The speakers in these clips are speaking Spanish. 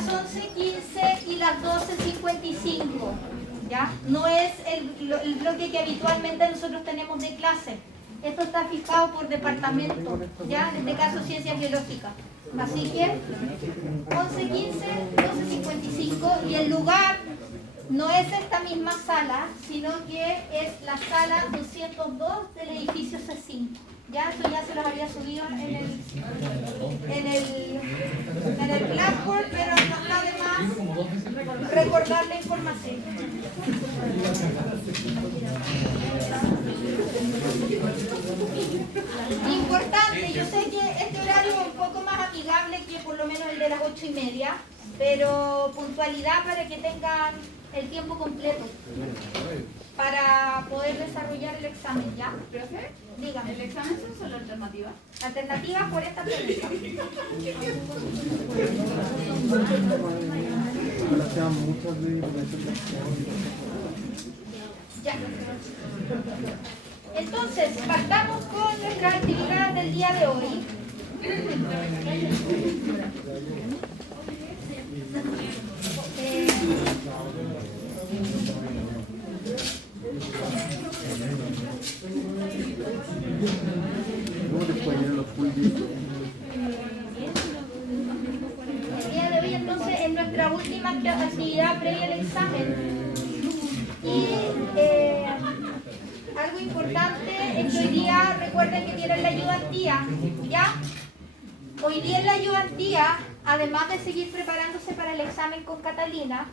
las 11:15 y las 12:55. ¿Ya? No es el bloque que habitualmente nosotros tenemos de clase. Esto está fijado por departamento, ¿ya? En este caso ciencias biológicas. Así que 11:15, 12:55 y el lugar no es esta misma sala, sino que es la sala 202 del edificio C5. Ya, esto ya se los había subido en el Blackboard, pero no está de más recordar la información. Importante, yo sé que este horario es un poco más amigable que por lo menos el de las 8:30, pero puntualidad para que tengan el tiempo completo para poder desarrollar el examen, ¿ya? ¿Profe? Dígame. ¿El examen son solo alternativas? Alternativas por esta pregunta. Ya. Entonces, partamos con nuestra actividad del día de hoy. El día de hoy entonces es nuestra última actividad previa al examen y algo importante es que hoy día recuerden que tienen la ayudantía, ¿ya? Hoy día en la ayudantía, además de seguir preparándose para el examen con Catalina,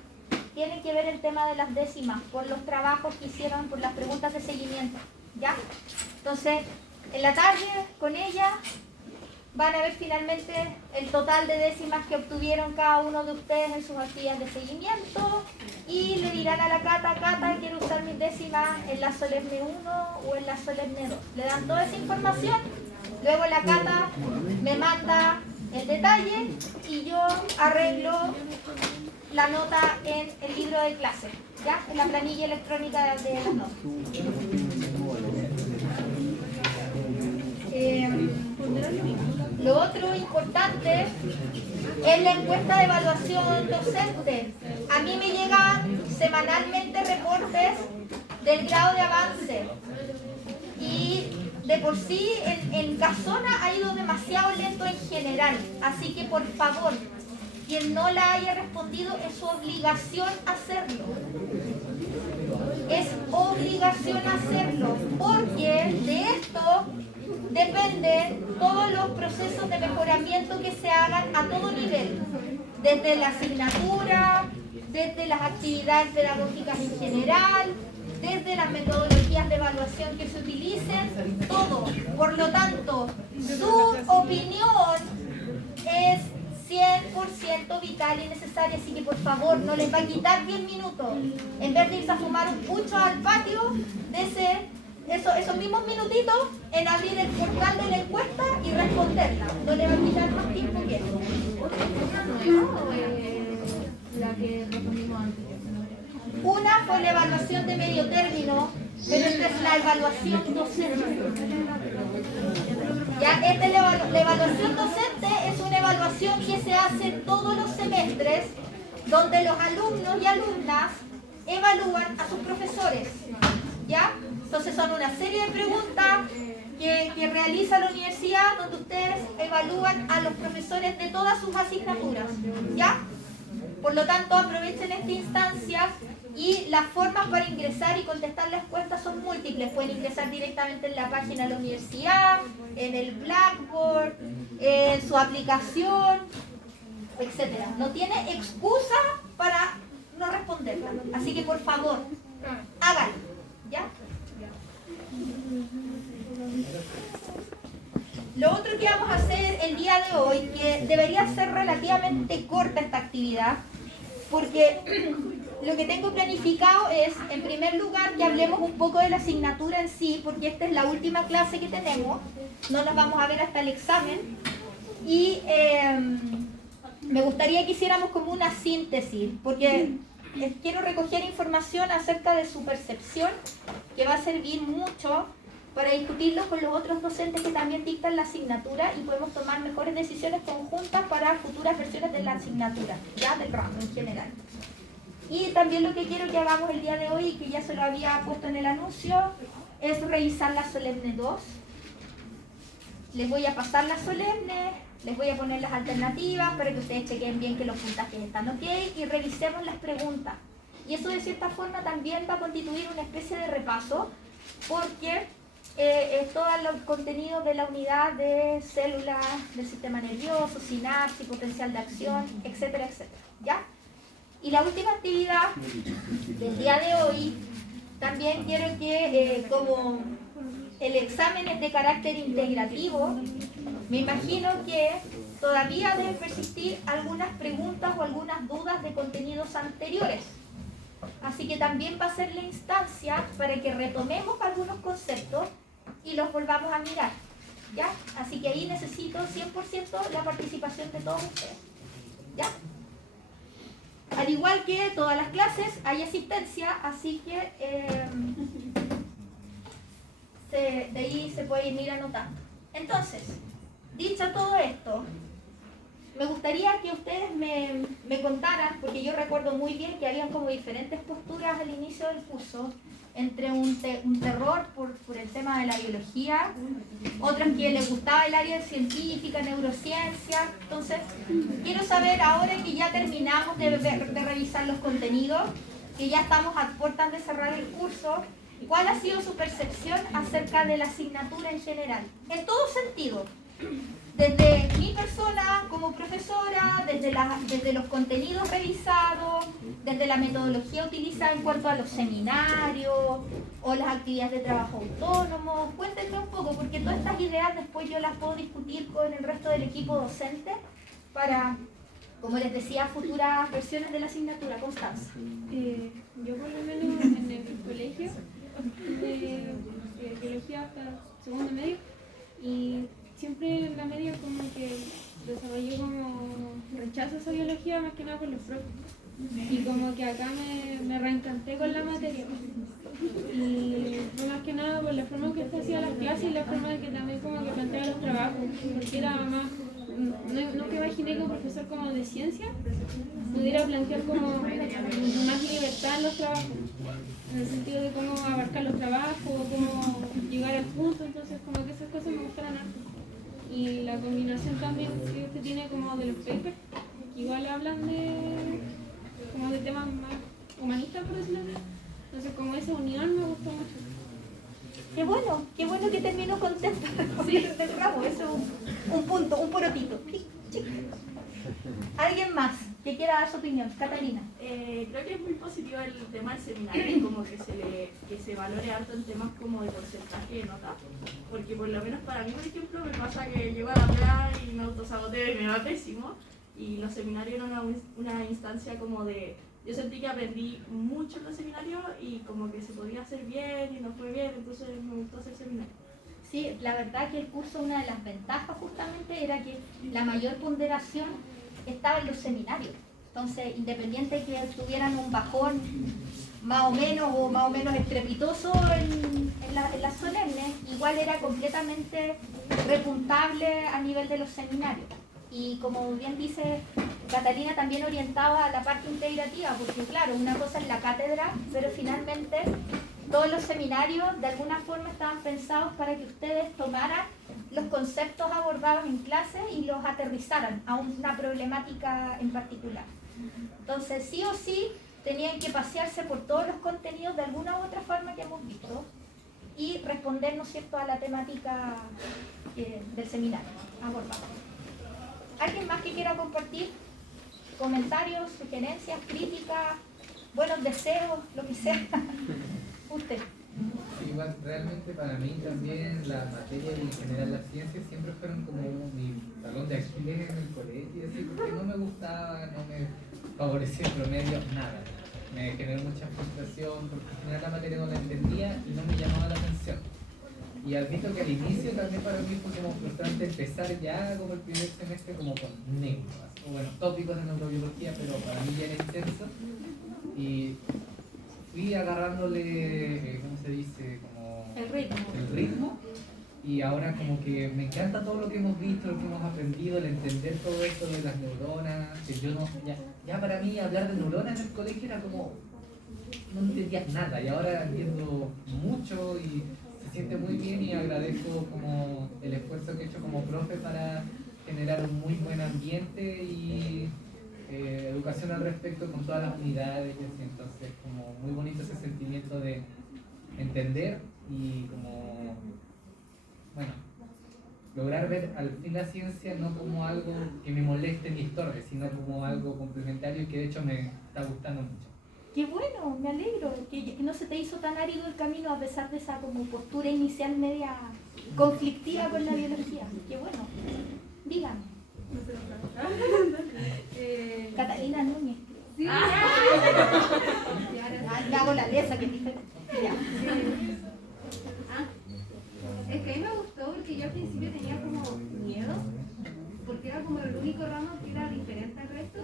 tienen que ver el tema de las décimas por los trabajos que hicieron, por las preguntas de seguimiento, ¿ya? Entonces, en la tarde con ella van a ver finalmente el total de décimas que obtuvieron cada uno de ustedes en sus actividades de seguimiento y le dirán a la Cata, quiero usar mis décimas en la solemne 1 o en la solemne 2. Le dan toda esa información, luego la Cata me manda el detalle y yo arreglo la nota en el libro de clase, ¿ya? En la planilla electrónica de las notas. Lo otro importante es la encuesta de evaluación docente. A mí me llegan semanalmente reportes del grado de avance y de por sí en Casona ha ido demasiado lento en general, así que por favor, quien no la haya respondido es su obligación hacerlo. Es obligación hacerlo, porque de esto dependen todos los procesos de mejoramiento que se hagan a todo nivel, desde la asignatura, desde las actividades pedagógicas en general, desde las metodologías de evaluación que se utilicen, todo. Por lo tanto, su opinión es 100% vital y necesaria, así que por favor no les va a quitar 10 minutos. En vez de irse a fumar un pucho al patio, esos mismos minutitos en abrir el portal de la encuesta y responderla. No le va a quitar más tiempo que eso. La que respondimos antes. Una fue la evaluación de medio término, pero esta es la evaluación docente. Ya, la evaluación docente es una evaluación que se hace todos los semestres, donde los alumnos y alumnas evalúan a sus profesores. ¿Ya? Entonces son una serie de preguntas que realiza la universidad, donde ustedes evalúan a los profesores de todas sus asignaturas. ¿Ya? Por lo tanto, aprovechen esta instancia y las formas para ingresar y contestar las encuestas son múltiples. Pueden ingresar directamente en la página de la universidad, en el Blackboard, en su aplicación, etc. No tiene excusa para no responderla. Así que por favor, háganlo. ¿Ya? Lo otro que vamos a hacer el día de hoy, que debería ser relativamente corta esta actividad, porque lo que tengo planificado es, en primer lugar, que hablemos un poco de la asignatura en sí, porque esta es la última clase que tenemos, no nos vamos a ver hasta el examen, y me gustaría que hiciéramos como una síntesis, porque quiero recoger información acerca de su percepción, que va a servir mucho para discutirlos con los otros docentes que también dictan la asignatura y podemos tomar mejores decisiones conjuntas para futuras versiones de la asignatura, ya del ramo en general. Y también lo que quiero que hagamos el día de hoy, que ya se lo había puesto en el anuncio, es revisar la solemne 2. Les voy a pasar la solemne, les voy a poner las alternativas para que ustedes chequen bien que los puntajes están ok y revisemos las preguntas. Y eso de cierta forma también va a constituir una especie de repaso porque es todo el contenido de la unidad de células del sistema nervioso, sinapsis, potencial de acción, etcétera, etcétera. ¿Ya? Y la última actividad del día de hoy, también quiero que como el examen es de carácter integrativo, me imagino que todavía deben persistir algunas preguntas o algunas dudas de contenidos anteriores. Así que también va a ser la instancia para que retomemos algunos conceptos y los volvamos a mirar. ¿Ya? Así que ahí necesito 100% la participación de todos ustedes. ¿Ya? Al igual que todas las clases, hay asistencia, así que de ahí se puede ir anotando. Entonces, dicho todo esto, me gustaría que ustedes me contaran, porque yo recuerdo muy bien que habían como diferentes posturas al inicio del curso, entre un terror por el tema de la biología, otros que les gustaba el área científica, neurociencia. Entonces, quiero saber ahora que ya terminamos de revisar los contenidos, que ya estamos a puertas de cerrar el curso, ¿cuál ha sido su percepción acerca de la asignatura en general? En todo sentido. Desde mi persona como profesora, desde los contenidos revisados, desde la metodología utilizada en cuanto a los seminarios o las actividades de trabajo autónomo. Cuéntenme un poco, porque todas estas ideas después yo las puedo discutir con el resto del equipo docente para, como les decía, futuras versiones de la asignatura. Constanza. Yo por lo menos en el colegio de biología hasta segundo medio y siempre en la media como que desarrollé como rechazo a esa biología más que nada por los profes. Y como que acá me reencanté con la materia. Y fue más que nada por la forma que se hacía las clases y la forma en que también como que planteaba los trabajos. Porque era más, nunca imaginé que un profesor como de ciencia pudiera plantear como más libertad en los trabajos. En el sentido de cómo abarcar los trabajos, cómo llegar al punto. Entonces como que esas cosas me gustaron harto. Y la combinación también que usted tiene como de los papers, que igual hablan como de temas más humanistas, por decirlo así. Entonces como esa unión me gustó mucho. Qué bueno que termino contenta del ramo, eso es un punto, un porotito. ¿Alguien más que quiera dar su opinión? Catalina. Creo que es muy positivo el tema del seminario, como que se valore harto en temas como de porcentaje de nota, porque por lo menos para mí, por ejemplo, me pasa que llego a la prueba y me autosaboteo y me va pésimo, y los seminarios eran una instancia como de, yo sentí que aprendí mucho en los seminarios y como que se podía hacer bien y no fue bien, entonces me gustó hacer seminario. Sí, la verdad que el curso, una de las ventajas justamente era que la mayor ponderación estaba en los seminarios. Entonces, independiente que tuvieran un bajón más o menos estrepitoso en las solemnes, igual era completamente repuntable a nivel de los seminarios. Y como bien dice Catalina, también orientaba a la parte integrativa, porque claro, una cosa es la cátedra, pero finalmente todos los seminarios de alguna forma estaban pensados para que ustedes tomaran los conceptos abordados en clase y los aterrizaran a una problemática en particular. Entonces, sí o sí, tenían que pasearse por todos los contenidos de alguna u otra forma que hemos visto y responder, ¿no es cierto?, a la temática del seminario abordado. ¿Alguien más que quiera compartir comentarios, sugerencias, críticas, buenos deseos, lo que sea? Usted. Igual, realmente para mí también la materia y en general las ciencias siempre fueron como mi talón de Aquiles en el colegio, así, porque no me gustaba, no me favorecía el promedio, nada. Me generó mucha frustración porque al final la materia no la entendía y no me llamaba la atención. Y admito que al inicio también para mí fue como frustrante empezar ya como el primer semestre como con neuro, o bueno, tópicos de neurobiología, pero para mí ya era intenso. Y fui agarrándole, ¿cómo se dice? Como el ritmo. Y ahora como que me encanta todo lo que hemos visto, lo que hemos aprendido, el entender todo esto de las neuronas, que yo no, ya para mí hablar de neuronas en el colegio era como, no entendía nada, y ahora entiendo mucho y se siente muy bien y agradezco como el esfuerzo que he hecho como profe para generar un muy buen ambiente y educación al respecto con todas las unidades, y así. Entonces como muy bonito ese sentimiento de entender y como, bueno, lograr ver al fin la ciencia no como algo que me moleste ni estorbe, sino como algo complementario y que de hecho me está gustando mucho. Qué bueno, me alegro, que no se te hizo tan árido el camino a pesar de esa como postura inicial media conflictiva con la biología. Qué bueno. Dígame. Catalina Núñez. Sí, Me hago la lesa que dije. Ya. es que a mí me gustó porque yo al principio tenía como miedo, porque era como el único ramo que era diferente al resto.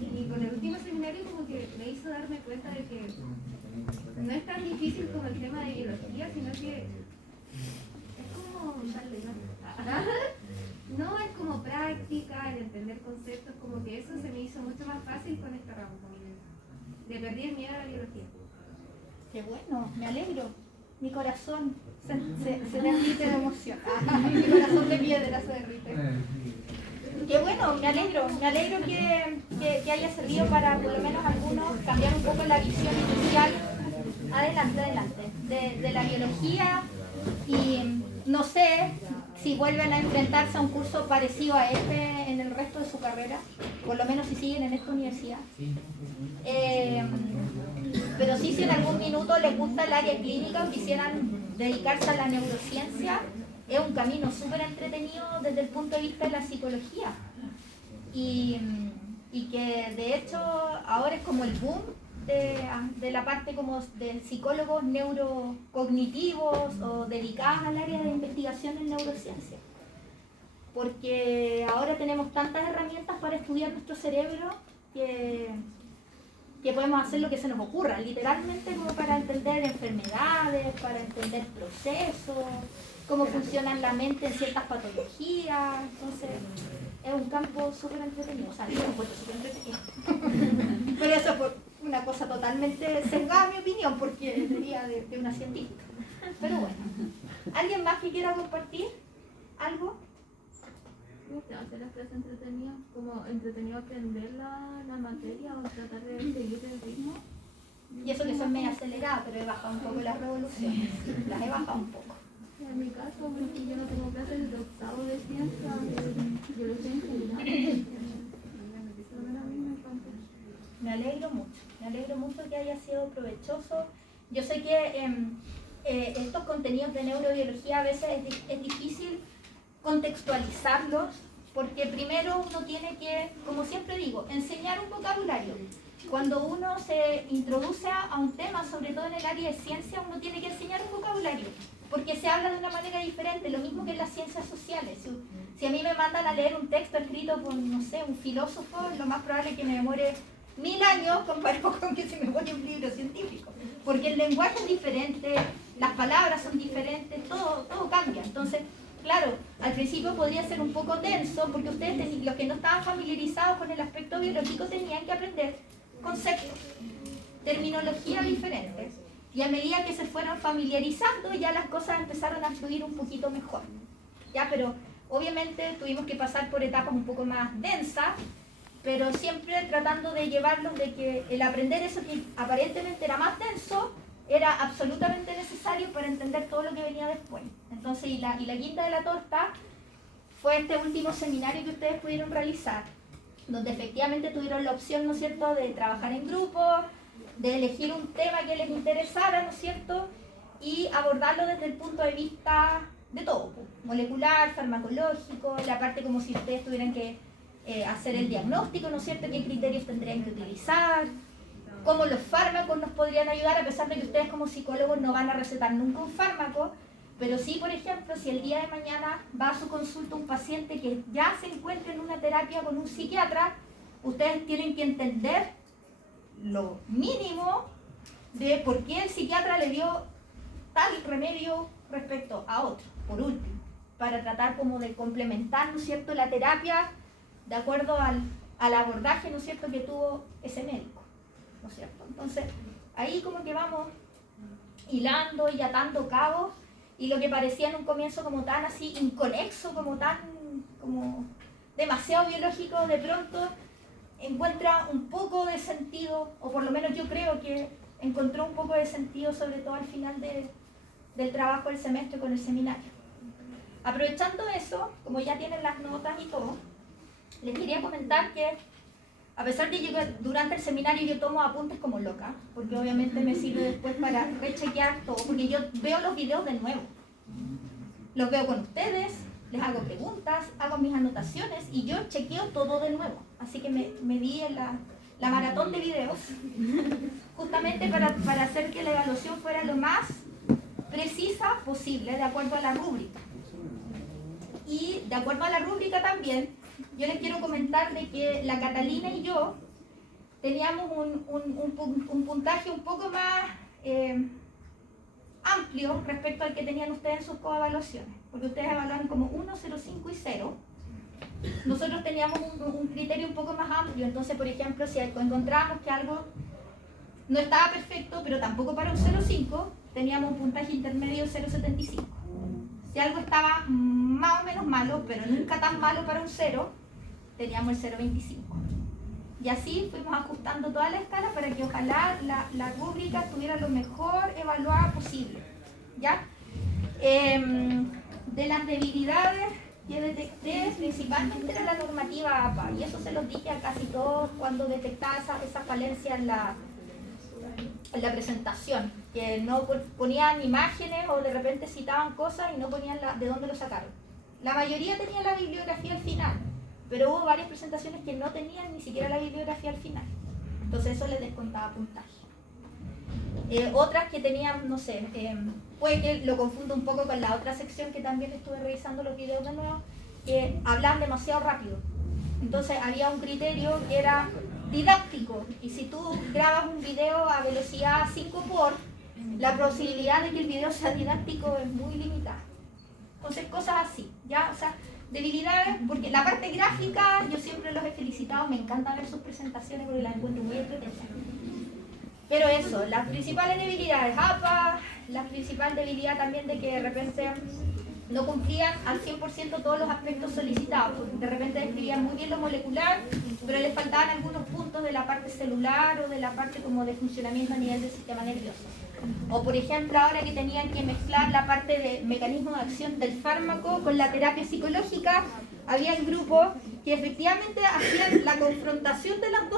Y con el último seminario como que me hizo darme cuenta de que no es tan difícil como el tema de biología, sino que es como no es como práctica, el entender conceptos, como que eso se me hizo mucho más fácil con este ramo, como que le perdí el miedo a la biología. Qué bueno, me alegro. Mi corazón se derrite de emoción. Mi corazón de piedra se derrite. Qué bueno, me alegro que haya servido para por lo menos algunos cambiar un poco la visión inicial. Adelante, de la biología. Y no sé si vuelven a enfrentarse a un curso parecido a este en el resto de su carrera, por lo menos si siguen en esta universidad. Pero sí, si en algún minuto les gusta el área clínica o quisieran dedicarse a la neurociencia, es un camino súper entretenido desde el punto de vista de la psicología. Y que de hecho ahora es como el boom de la parte como de psicólogos neurocognitivos o dedicados al área de investigación en neurociencia. Porque ahora tenemos tantas herramientas para estudiar nuestro cerebro que podemos hacer lo que se nos ocurra, literalmente como para entender enfermedades, para entender procesos, cómo funciona la mente en ciertas patologías. Entonces es un campo súper entretenido, o sea, yo lo encuentro súper entretenido. Pero eso es una cosa totalmente sesgada a mi opinión, porque sería de una científica. Pero bueno, ¿alguien más que quiera compartir algo? Me gusta hacer las clases entretenidas, como entretenido aprender la materia o tratar de seguir el ritmo. Y eso que son medio aceleradas, pero he bajado un poco las revoluciones, las he bajado un poco. En mi caso, porque yo no tengo clases de octavo de ciencia, de biología en general. Me alegro mucho que haya sido provechoso. Yo sé que estos contenidos de neurobiología a veces es difícil contextualizarlos, porque primero uno tiene que, como siempre digo, enseñar un vocabulario. Cuando uno se introduce a un tema, sobre todo en el área de ciencia, uno tiene que enseñar un vocabulario, porque se habla de una manera diferente, lo mismo que en las ciencias sociales. Si a mí me mandan a leer un texto escrito por, no sé, un filósofo, lo más probable es que me demore 1000 años comparado con que se me pone un libro científico, porque el lenguaje es diferente, las palabras son diferentes, todo cambia. Entonces, claro, al principio podría ser un poco denso, porque ustedes, los que no estaban familiarizados con el aspecto biológico, tenían que aprender conceptos, terminología diferentes. Y a medida que se fueron familiarizando, ya las cosas empezaron a fluir un poquito mejor. ¿Ya? Pero obviamente tuvimos que pasar por etapas un poco más densas, pero siempre tratando de llevarlos de que el aprender eso que aparentemente era más denso, era absolutamente necesario para entender todo lo que venía después. Entonces, y la guinda de la torta fue este último seminario que ustedes pudieron realizar, donde efectivamente tuvieron la opción, ¿no es cierto?, de trabajar en grupo, de elegir un tema que les interesara, ¿no es cierto?, y abordarlo desde el punto de vista de todo, molecular, farmacológico, la parte como si ustedes tuvieran que hacer el diagnóstico, ¿no es cierto?, qué criterios tendrían que utilizar, cómo los fármacos nos podrían ayudar, a pesar de que ustedes como psicólogos no van a recetar nunca un fármaco, pero sí, por ejemplo, si el día de mañana va a su consulta un paciente que ya se encuentra en una terapia con un psiquiatra, ustedes tienen que entender lo mínimo de por qué el psiquiatra le dio tal remedio respecto a otro, por último, para tratar como de complementar, ¿no es cierto?, la terapia de acuerdo al abordaje, ¿no es cierto?, que tuvo ese médico, ¿no es cierto? Entonces, ahí como que vamos hilando y atando cabos, y lo que parecía en un comienzo como tan así inconexo, como demasiado biológico, de pronto encuentra un poco de sentido, o por lo menos yo creo que encontró un poco de sentido, sobre todo al final del trabajo del semestre con el seminario. Aprovechando eso, como ya tienen las notas y todo, les quería comentar que a pesar de que durante el seminario yo tomo apuntes como loca, porque obviamente me sirve después para rechequear todo, porque yo veo los videos de nuevo, los veo con ustedes, les hago preguntas, hago mis anotaciones y yo chequeo todo de nuevo. Así que me di en la maratón de videos justamente para hacer que la evaluación fuera lo más precisa posible de acuerdo a la rúbrica. Y de acuerdo a la rúbrica también, yo les quiero comentar de que la Catalina y yo teníamos un puntaje un poco más amplio respecto al que tenían ustedes en sus coevaluaciones, porque ustedes evaluaron como 1, 0, 5 y 0. Nosotros teníamos un criterio un poco más amplio, entonces por ejemplo si encontrábamos que algo no estaba perfecto, pero tampoco para un 0,5, teníamos un puntaje intermedio de 0,75. Si algo estaba más o menos malo, pero nunca tan malo para un 0, teníamos el 0,25. Y así fuimos ajustando toda la escala para que ojalá la rúbrica estuviera lo mejor evaluada posible, ¿ya? De las debilidades que detecté, principalmente era la normativa APA, y eso se los dije a casi todos cuando detectaba esa falencia en la presentación, que no ponían imágenes o de repente citaban cosas y no ponían de dónde lo sacaron. La mayoría tenía la bibliografía al final, pero hubo varias presentaciones que no tenían ni siquiera la bibliografía al final. Entonces eso les descontaba puntaje. Otras que tenían, no sé, puede que lo confunda un poco con la otra sección que también estuve revisando los videos de nuevo, que hablaban demasiado rápido. Entonces había un criterio que era didáctico, y si tú grabas un video a velocidad 5x, la posibilidad de que el video sea didáctico es muy limitada. Entonces cosas así, ¿ya? O sea, debilidades, porque la parte gráfica yo siempre los he felicitado, me encanta ver sus presentaciones porque las encuentro muy entretenidas. Pero eso, las principales debilidades APA, la principal debilidad también de que de repente no cumplían al 100% todos los aspectos solicitados. De repente describían muy bien lo molecular, pero les faltaban algunos puntos de la parte celular o de la parte como de funcionamiento a nivel del sistema nervioso. O por ejemplo ahora que tenían que mezclar la parte de mecanismo de acción del fármaco con la terapia psicológica, había grupos que efectivamente hacían la confrontación de las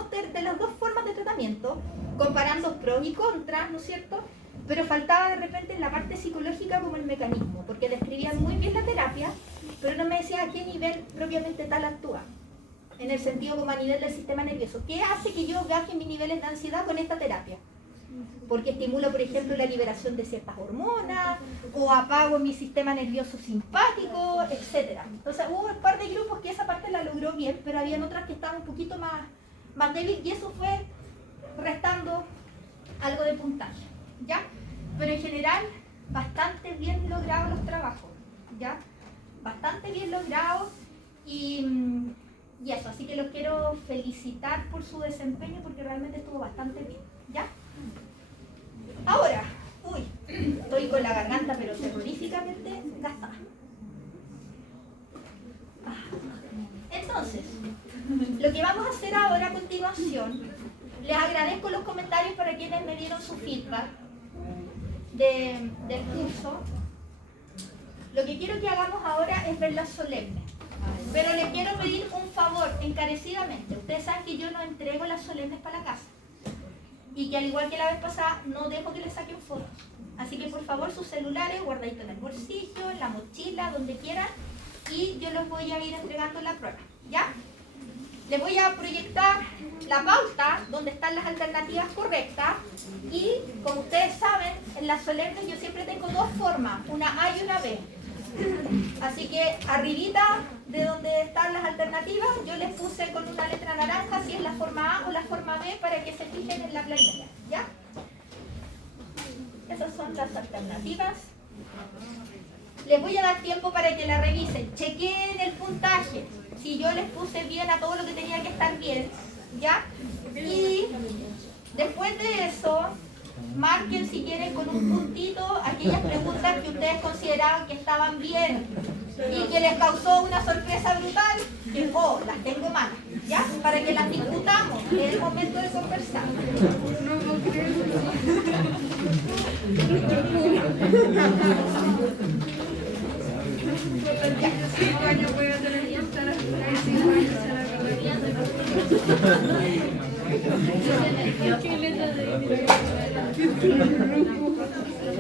dos formas de tratamiento, comparando pros y contras, ¿no es cierto? Pero faltaba de repente en la parte psicológica como el mecanismo, porque describían muy bien la terapia, pero no me decían a qué nivel propiamente tal actúa, en el sentido como a nivel del sistema nervioso. ¿Qué hace que yo baje mis niveles de ansiedad con esta terapia? Porque estimulo, por ejemplo, la liberación de ciertas hormonas, o apago mi sistema nervioso simpático, etc. Entonces hubo un par de grupos que esa parte la logró bien, pero habían otras que estaban un poquito más débiles, y eso fue restando algo de puntaje, ¿ya? Pero en general, bastante bien logrados los trabajos, ¿ya? Bastante bien logrados, y eso, así que los quiero felicitar por su desempeño porque realmente estuvo bastante bien, ¿ya? Ahora, estoy con la garganta pero terroríficamente gastada. Entonces, lo que vamos a hacer ahora a continuación, les agradezco los comentarios para quienes me dieron su feedback del curso. Lo que quiero que hagamos ahora es ver las solemnes. Pero les quiero pedir un favor encarecidamente. Ustedes saben que yo no entrego las solemnes para la casa. Y que al igual que la vez pasada, no dejo que les saquen fotos. Así que por favor sus celulares guardaditos en el bolsillo, en la mochila, donde quieran. Y yo los voy a ir entregando en la prueba, ¿ya? Les voy a proyectar la pauta donde están las alternativas correctas. Y como ustedes saben, en las solemnes yo siempre tengo dos formas, una A y una B. Así que arribita de donde están las alternativas, yo les puse con una letra naranja si es la forma A o la forma B para que se fijen en la planilla, ¿ya? otras alternativas. Les voy a dar tiempo para que la revisen. Chequeen el puntaje. Si yo les puse bien a todo lo que tenía que estar bien, ¿ya? Y después de eso, marquen si quieren con un puntito aquellas preguntas que ustedes consideraban que estaban bien y que les causó una sorpresa brutal, que las tengo malas, ¿ya? Para que las discutamos en el momento de conversar.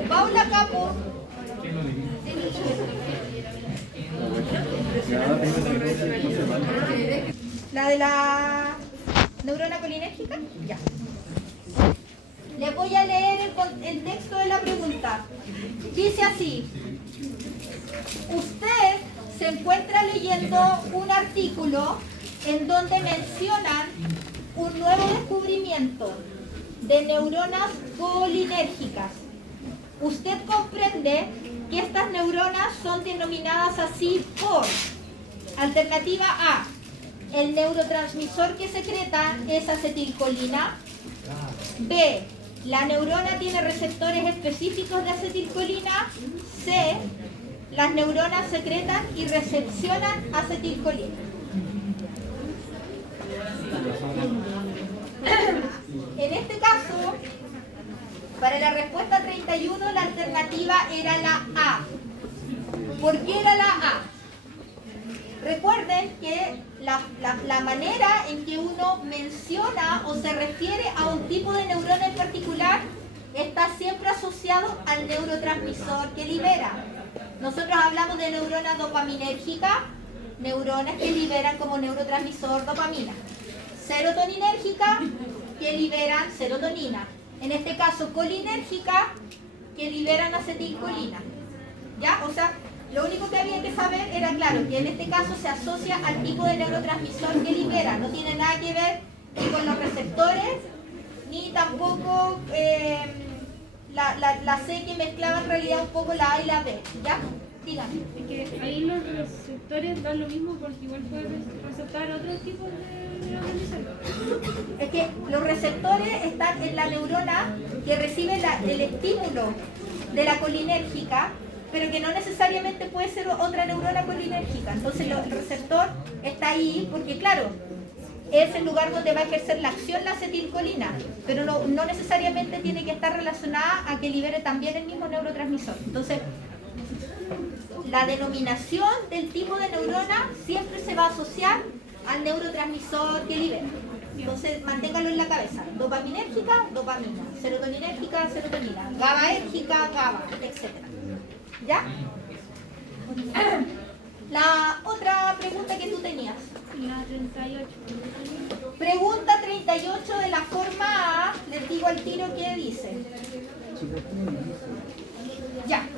Paula Capo. La de la neurona colinérgica. Ya. Les voy a leer el texto de la pregunta. Dice así. Usted se encuentra leyendo un artículo en donde mencionan un nuevo descubrimiento de neuronas colinérgicas. Usted comprende que estas neuronas son denominadas así por: alternativa A, el neurotransmisor que secreta es acetilcolina; B, la neurona tiene receptores específicos de acetilcolina; C, las neuronas secretan y recepcionan acetilcolina. En este caso, para la respuesta 31, la alternativa era la A. ¿Por qué era la A? Recuerden que la manera en que uno menciona o se refiere a un tipo de neurona en particular está siempre asociado al neurotransmisor que libera. Nosotros hablamos de neurona dopaminérgica, neuronas que liberan como neurotransmisor dopamina. Serotoninérgica, que liberan serotonina. En este caso, colinérgica, que liberan acetilcolina. ¿Ya? O sea, lo único que había que saber era, claro, que en este caso se asocia al tipo de neurotransmisor que libera. No tiene nada que ver ni con los receptores, ni tampoco la C, que mezclaba en realidad un poco la A y la B. ¿Ya? Dígame. Es que ahí los receptores dan lo mismo porque igual puede receptar otros tipos de neurotransmisores. Es que los receptores están en la neurona que recibe el estímulo de la colinérgica, pero que no necesariamente puede ser otra neurona colinérgica. Entonces el receptor está ahí porque, claro, es el lugar donde va a ejercer la acción la acetilcolina, pero no necesariamente tiene que estar relacionada a que libere también el mismo neurotransmisor. Entonces, la denominación del tipo de neurona siempre se va a asociar al neurotransmisor que libera. Entonces, manténgalo en la cabeza. Dopaminérgica, dopamina. Serotoninérgica, serotonina. GABAérgica, GABA, etc. ¿Ya? La otra pregunta que tú tenías. La 38. Pregunta 38 de la forma A. Les digo al tiro qué dice. Ya.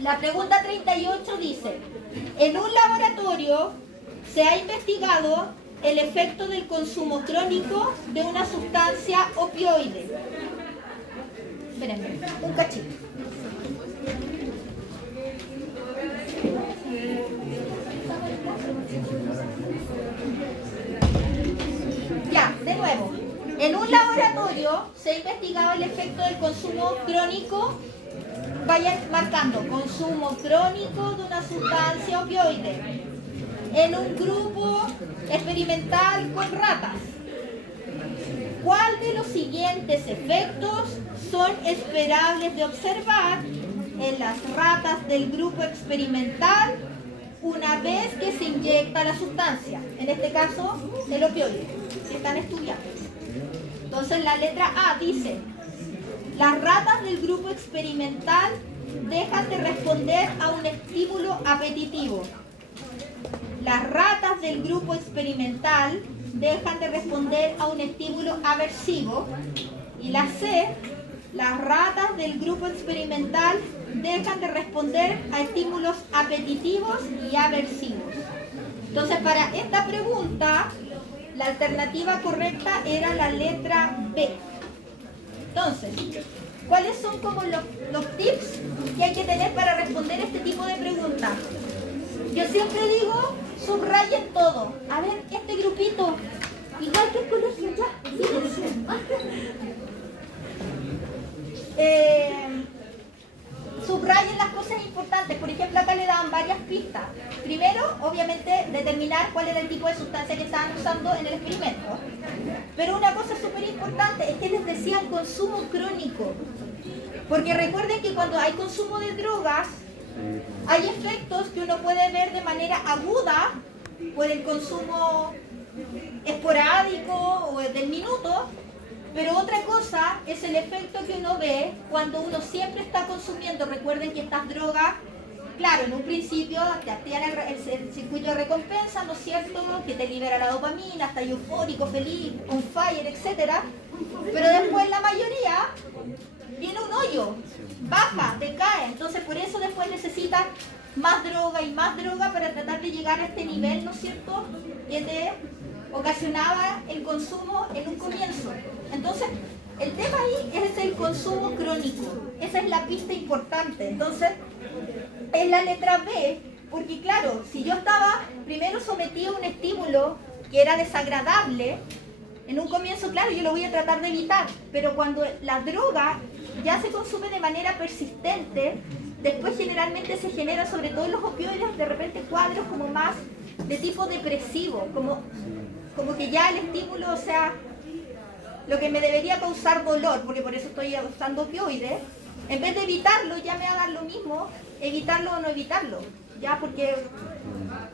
La pregunta 38 dice: en un laboratorio se ha investigado el efecto del consumo crónico de una sustancia opioide. Espérenme, un cachito. Ya, de nuevo. En un laboratorio se ha investigado el efecto del consumo crónico. Vayan marcando: consumo crónico de una sustancia opioide en un grupo experimental con ratas. ¿Cuál de los siguientes efectos son esperables de observar en las ratas del grupo experimental una vez que se inyecta la sustancia? En este caso, el opioide, que están estudiando. Entonces, la letra A dice: las ratas del grupo experimental dejan de responder a un estímulo apetitivo. Las ratas del grupo experimental dejan de responder a un estímulo aversivo. Y la C, las ratas del grupo experimental dejan de responder a estímulos apetitivos y aversivos. Entonces, para esta pregunta, la alternativa correcta era la letra B. Entonces, ¿cuáles son como los tips que hay que tener para responder este tipo de preguntas? Yo siempre digo, subrayen todo. A ver, este grupito, igual que el colegio, ya, fíjense. Subrayen las cosas importantes. Por ejemplo, acá le daban varias pistas. Primero, obviamente, determinar cuál era el tipo de sustancia que estaban usando en el experimento. Pero una cosa súper importante es que les decían consumo crónico. Porque recuerden que cuando hay consumo de drogas, hay efectos que uno puede ver de manera aguda por el consumo esporádico o del minuto. Pero otra cosa es el efecto que uno ve cuando uno siempre está consumiendo. Recuerden que estas drogas, claro, en un principio te activan el circuito de recompensa, ¿no es cierto? Que te libera la dopamina, estás eufórico, feliz, on fire, etc. Pero después la mayoría viene un hoyo, baja, decae. Entonces por eso después necesitas más droga y más droga para tratar de llegar a este nivel, ¿no es cierto? Que te ocasionaba el consumo en un comienzo. Entonces, el tema ahí es el consumo crónico. Esa es la pista importante. Entonces, en la letra B, porque claro, si yo estaba primero sometido a un estímulo que era desagradable, en un comienzo, claro, yo lo voy a tratar de evitar, pero cuando la droga ya se consume de manera persistente, después generalmente se generan, sobre todo en los opioides, de repente cuadros como más de tipo depresivo, como que ya el estímulo, o sea, lo que me debería causar dolor, porque por eso estoy usando opioides, en vez de evitarlo, ya me va a dar lo mismo, evitarlo o no evitarlo, ya, porque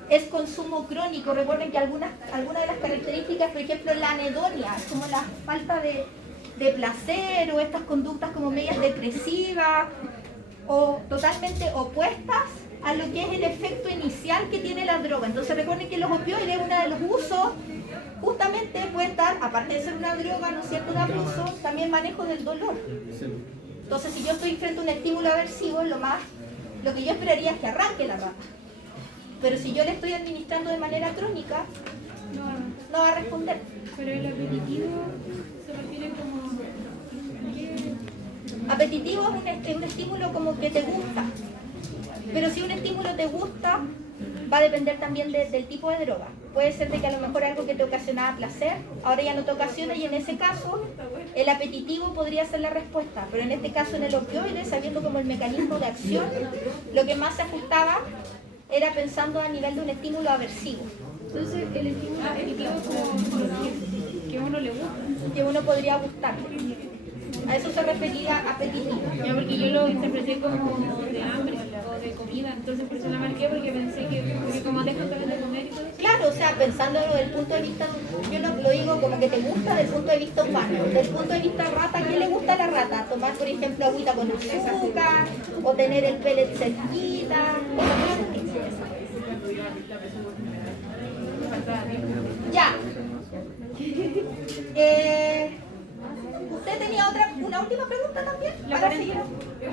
es consumo crónico. Recuerden que algunas de las características, por ejemplo, la anedonia, es como la falta de placer, o estas conductas como medias depresivas, o totalmente opuestas a lo que es el efecto inicial que tiene la droga. Entonces recuerden que los opioides, uno de los usos, justamente puede estar, aparte de ser una droga, ¿no es cierto?, un abuso, también manejo del dolor. Entonces si yo estoy frente a un estímulo aversivo, lo que yo esperaría es que arranque la rata. Pero si yo le estoy administrando de manera crónica, no va a responder. Pero el apetitivo se refiere como... Apetitivo es un estímulo como que te gusta. Pero si un estímulo te gusta, va a depender también del tipo de droga. Puede ser de que a lo mejor algo que te ocasionaba placer, ahora ya no te ocasiona, y en ese caso el apetitivo podría ser la respuesta. Pero en este caso, en el opioide, sabiendo como el mecanismo de acción, lo que más se ajustaba era pensando a nivel de un estímulo aversivo. Entonces el estímulo apetitivo es como que a uno le gusta. Que uno podría gustarle. A eso se refería apetitivo. Ya, porque yo lo interpreté como de hambre o de comida, entonces por eso la marqué, porque pensé porque como dejan también de comer y todo eso. Claro, o sea, pensándolo desde el punto de vista, yo lo digo como que te gusta desde el punto de vista humano. Desde el punto de vista rata, ¿qué le gusta a la rata? Tomar, por ejemplo, agüita con azúcar, o tener el pellet cerquita, o ya. ¿Usted tenía una última pregunta también? La Para 40. seguir.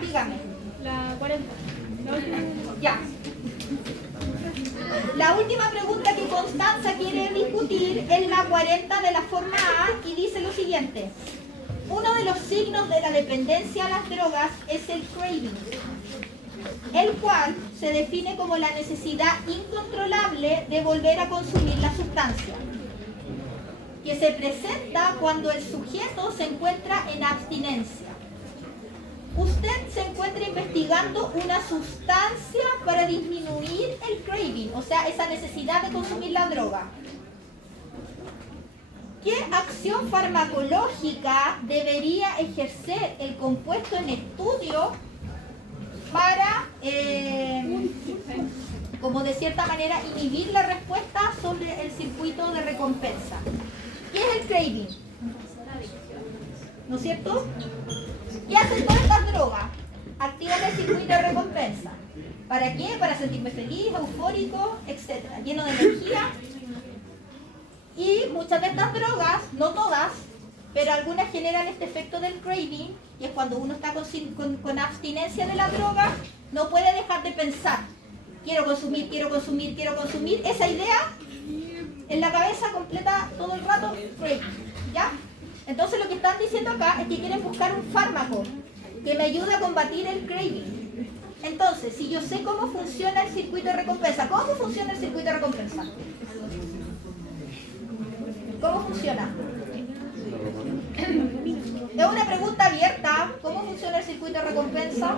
Dígame. La 40. La última. Ya. La última pregunta que Constanza quiere discutir es la 40 de la forma A, y dice lo siguiente. Uno de los signos de la dependencia a las drogas es el craving, el cual se define como la necesidad incontrolable de volver a consumir la sustancia, que se presenta cuando el sujeto se encuentra en abstinencia. Usted se encuentra investigando una sustancia para disminuir el craving, o sea, esa necesidad de consumir la droga. ¿Qué acción farmacológica debería ejercer el compuesto en estudio para, como de cierta manera, inhibir la respuesta sobre el circuito de recompensa? ¿Qué es el craving? ¿No es cierto? ¿Qué hacen todas estas drogas? Activan el circuito de recompensa. ¿Para qué? Para sentirme feliz, eufórico, etc. Lleno de energía. Y muchas de estas drogas, no todas, pero algunas generan este efecto del craving, que es cuando uno está con abstinencia de la droga, no puede dejar de pensar. Quiero consumir, quiero consumir, quiero consumir. Esa idea en la cabeza completa todo el rato craving, ¿ya? Entonces lo que están diciendo acá es que quieren buscar un fármaco que me ayuda a combatir el craving. Entonces, si yo sé cómo funciona el circuito de recompensa, ¿cómo funciona el circuito de recompensa? ¿Cómo funciona? Es una pregunta abierta. ¿Cómo funciona el circuito de recompensa?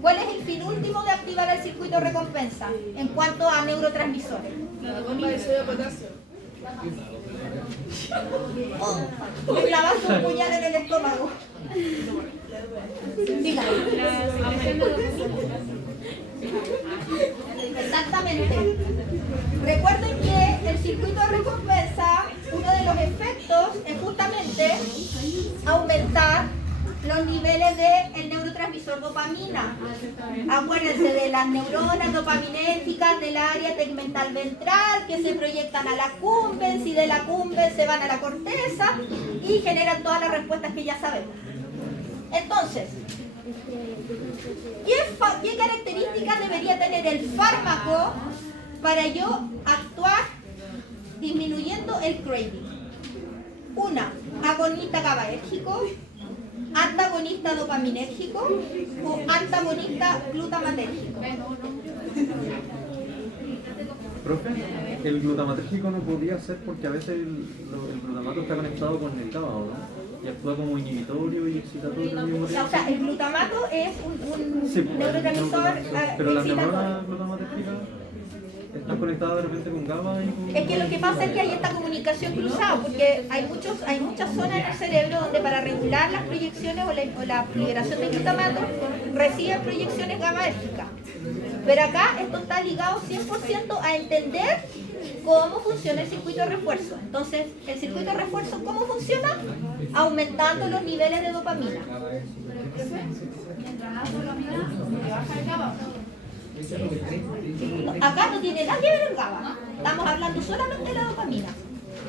¿Cuál es el fin último de activar el circuito de recompensa en cuanto a neurotransmisores? La bomba de sodio potasio. Oh, me clavaste un puñal en el estómago. Diga. Exactamente. Recuerden que el circuito de recompensa, uno de los efectos es justamente aumentar los niveles del neurotransmisor dopamina. Acuérdense de las neuronas dopaminérgicas del área tegmental ventral que se proyectan a la cumbens y de la cumbens se van a la corteza y generan todas las respuestas que ya sabemos. Entonces, ¿qué características debería tener el fármaco para yo actuar disminuyendo el craving? Una, agonista GABAérgico, antagonista dopaminérgico o antagonista glutamatérgico. Profe, el glutamatérgico no podría ser porque a veces el glutamato está conectado con el GABA, ¿no? Y actúa como inhibitorio y excitatorio al mismo tiempo. O sea, el glutamato es un Sí, neurotransmisor pero las excitatorio. neuronas glutamatérgicas están conectadas de repente con GABA y con... Es que lo que pasa es que hay esta comunicación cruzada, porque hay muchas zonas en el cerebro donde para regular las proyecciones o la liberación de glutamato reciben proyecciones GABAérgicas. Pero acá esto está ligado 100% a entender cómo funciona el circuito de refuerzo. Entonces, el circuito de refuerzo, ¿cómo funciona? Aumentando los niveles de dopamina. Mientras más dopamina, te baja el GABA. Acá no tiene nada que ver el GABA. Estamos hablando solamente de la dopamina.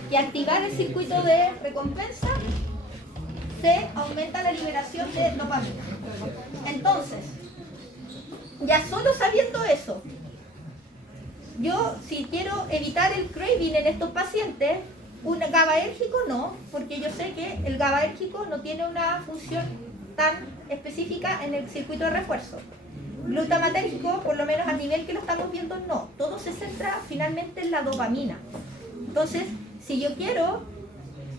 Que activar el circuito de recompensa se aumenta la liberación de dopamina. Entonces, ya solo sabiendo eso, yo si quiero evitar el craving en estos pacientes, un GABAérgico no, porque yo sé que el GABAérgico no tiene una función tan específica en el circuito de refuerzo. Glutamatérgico, por lo menos a nivel que lo estamos viendo, no. Todo se centra finalmente en la dopamina. Entonces, si yo quiero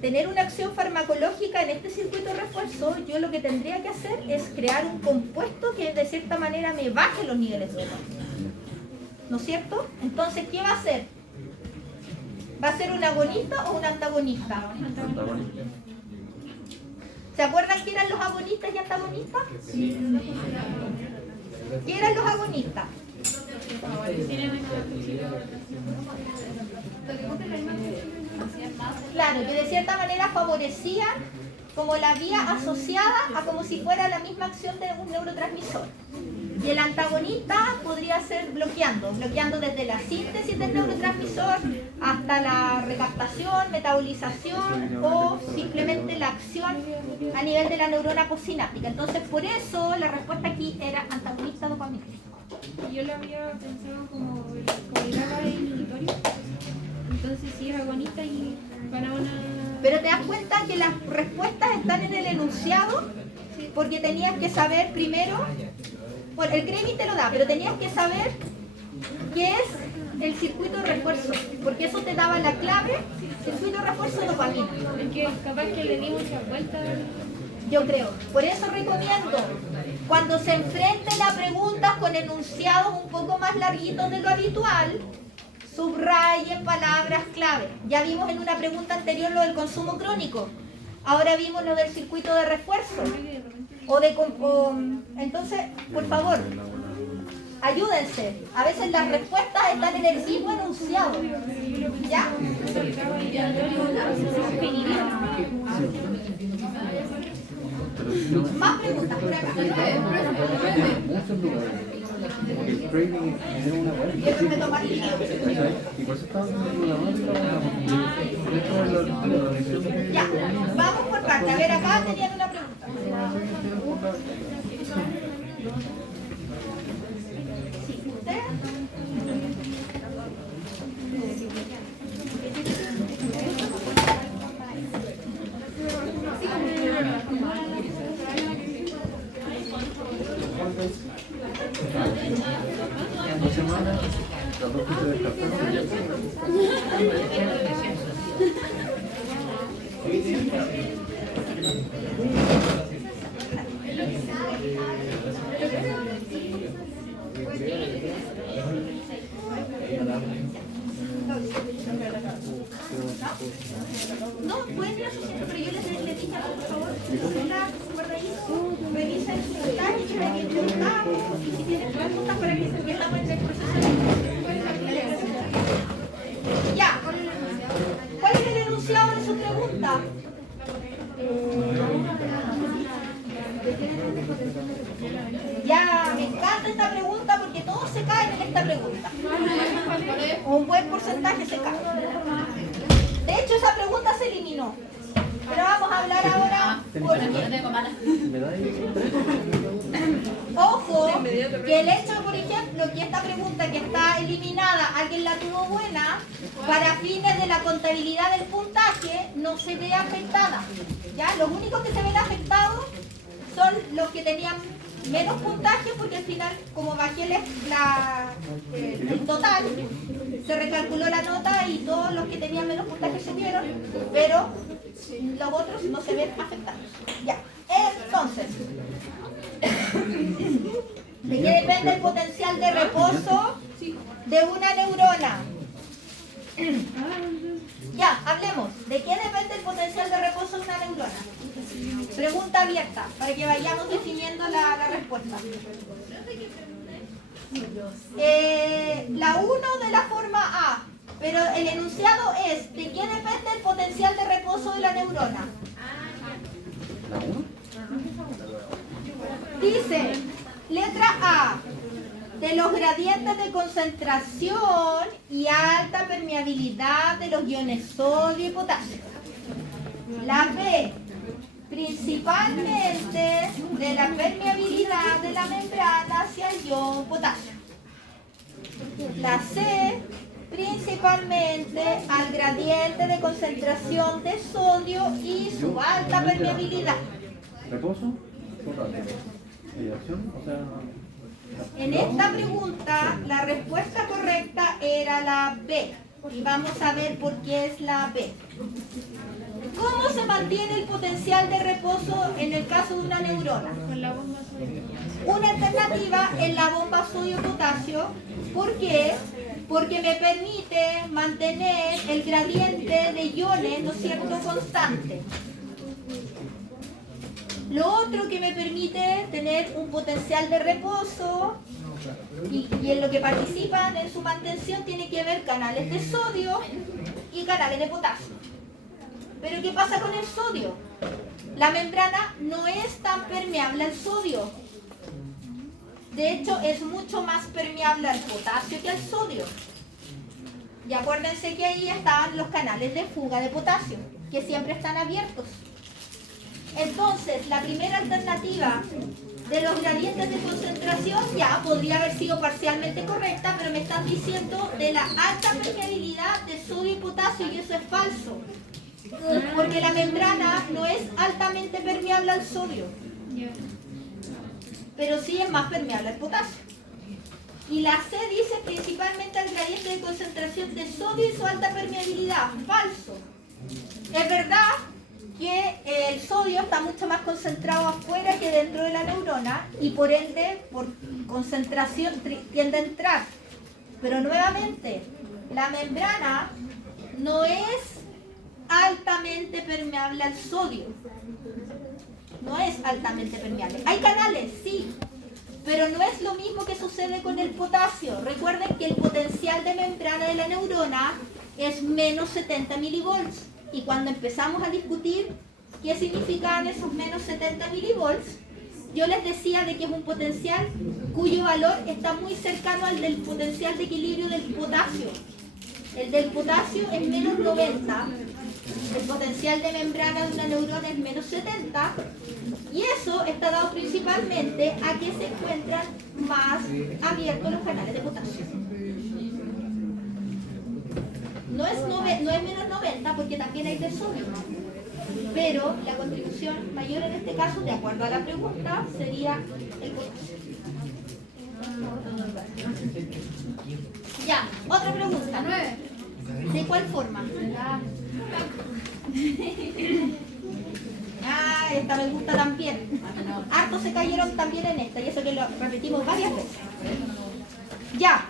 tener una acción farmacológica en este circuito de refuerzo, yo lo que tendría que hacer es crear un compuesto que de cierta manera me baje los niveles de dopamina. ¿No es cierto? Entonces, ¿qué va a hacer? ¿Va a ser un agonista o un antagonista? Antagonista. ¿Se acuerdan qué eran los agonistas y antagonistas? Sí. ¿Qué eran los agonistas? Claro, que de cierta manera favorecían como la vía asociada a como si fuera la misma acción de un neurotransmisor. Y el antagonista podría ser bloqueando desde la síntesis del neurotransmisor hasta la recaptación, metabolización o simplemente la acción a nivel de la neurona postsináptica. Entonces, por eso la respuesta aquí era antagonista dopaminérgico. Yo lo había pensado como el GABA es inhibitorio. Entonces, si es agonista y para una... Pero te das cuenta que las respuestas están en el enunciado, porque tenías que saber primero, bueno, el craving te lo da, pero tenías que saber qué es el circuito de refuerzo, porque eso te daba la clave, circuito de refuerzo dopamina. Es que capaz que le di muchas vueltas. Yo creo. Por eso recomiendo, cuando se enfrenten a preguntas con enunciados un poco más larguitos de lo habitual, subrayen palabras clave. Ya vimos en una pregunta anterior lo del consumo crónico. Ahora vimos lo del circuito de refuerzo. Entonces, por favor, ayúdense. A veces las respuestas están en el mismo enunciado. ¿Ya? Más preguntas por acá. Como que el training es una buena. Déjenme tomar líquido. Y por eso estaba haciendo la mano. Ya, vamos por parte. A ver, acá tenían una pregunta. Sí, ¿usted? Sí. No, pueden ir a su centro, pero yo les dije, por favor, la guardadito, revisen su puntaje, chequen que preguntamos, y si tienen preguntas para que se estamos en el proceso de... Ya, ¿cuál es el enunciado de su pregunta? Ya, me encanta esta pregunta porque todos se caen en esta pregunta. Un buen porcentaje se cae. De hecho, esa pregunta se eliminó. Pero vamos a hablar ahora por qué. ¿Me da ahí? Ojo, que el hecho, por ejemplo, que esta pregunta que está eliminada, alguien la tuvo buena, para fines de la contabilidad del puntaje, no se ve afectada. ¿Ya? Los únicos que se ven afectados son los que tenían menos puntaje, porque al final, como bajé el total, se recalculó la nota y todos los que tenían menos puntaje subieron, pero los otros no se ven afectados. Ya, entonces, ¿de qué depende el potencial de reposo de una neurona? Ya, hablemos. ¿De qué depende el potencial de reposo de una neurona? Pregunta abierta, para que vayamos definiendo la respuesta. La 1 de la forma A, pero el enunciado es ¿de qué depende el potencial de reposo de la neurona? ¿La 1? Dice, letra A, de los gradientes de concentración y alta permeabilidad de los iones sodio y potasio. La B, principalmente de la permeabilidad de la membrana hacia el ion potasio. La C, principalmente al gradiente de concentración de sodio y su alta permeabilidad. ¿Reposo? Total. ¿Acción? O sea... En esta pregunta, la respuesta correcta era la B. Y vamos a ver por qué es la B. ¿Cómo se mantiene el potencial de reposo en el caso de una neurona? Con la bomba sodio. Una alternativa es la bomba sodio-potasio. ¿Por qué? Porque me permite mantener el gradiente de iones, ¿no es cierto?, constante. Lo otro que me permite tener un potencial de reposo y en lo que participan en su mantención tiene que ver canales de sodio y canales de potasio. Pero ¿qué pasa con el sodio? La membrana no es tan permeable al sodio. De hecho, es mucho más permeable al potasio que al sodio. Y acuérdense que ahí están los canales de fuga de potasio, que siempre están abiertos. Entonces, la primera alternativa de los gradientes de concentración ya podría haber sido parcialmente correcta, pero me están diciendo de la alta permeabilidad de sodio y potasio, y eso es falso. Porque la membrana no es altamente permeable al sodio, pero sí es más permeable al potasio. Y la C dice principalmente al gradiente de concentración de sodio y su alta permeabilidad. Falso. Es verdad que el sodio está mucho más concentrado afuera que dentro de la neurona y por ende, por concentración, tiende a entrar. Pero nuevamente, la membrana no es altamente permeable al sodio. No es altamente permeable. Hay canales, sí, pero no es lo mismo que sucede con el potasio. Recuerden que el potencial de membrana de la neurona es menos 70 milivolts. Y cuando empezamos a discutir qué significaban esos menos 70 milivolts, yo les decía de que es un potencial cuyo valor está muy cercano al del potencial de equilibrio del potasio. El del potasio es menos 90, el potencial de membrana de una neurona es menos 70, y eso está dado principalmente a que se encuentran más abiertos los canales de potasio. No es menos 90 porque también hay de sodio, pero la contribución mayor en este caso, de acuerdo a la pregunta, sería el potasio. Ya, otra pregunta. 9. ¿De cuál forma? Ah, esta me gusta también. Hartos se cayeron también en esta, y eso que lo repetimos varias veces. Ya.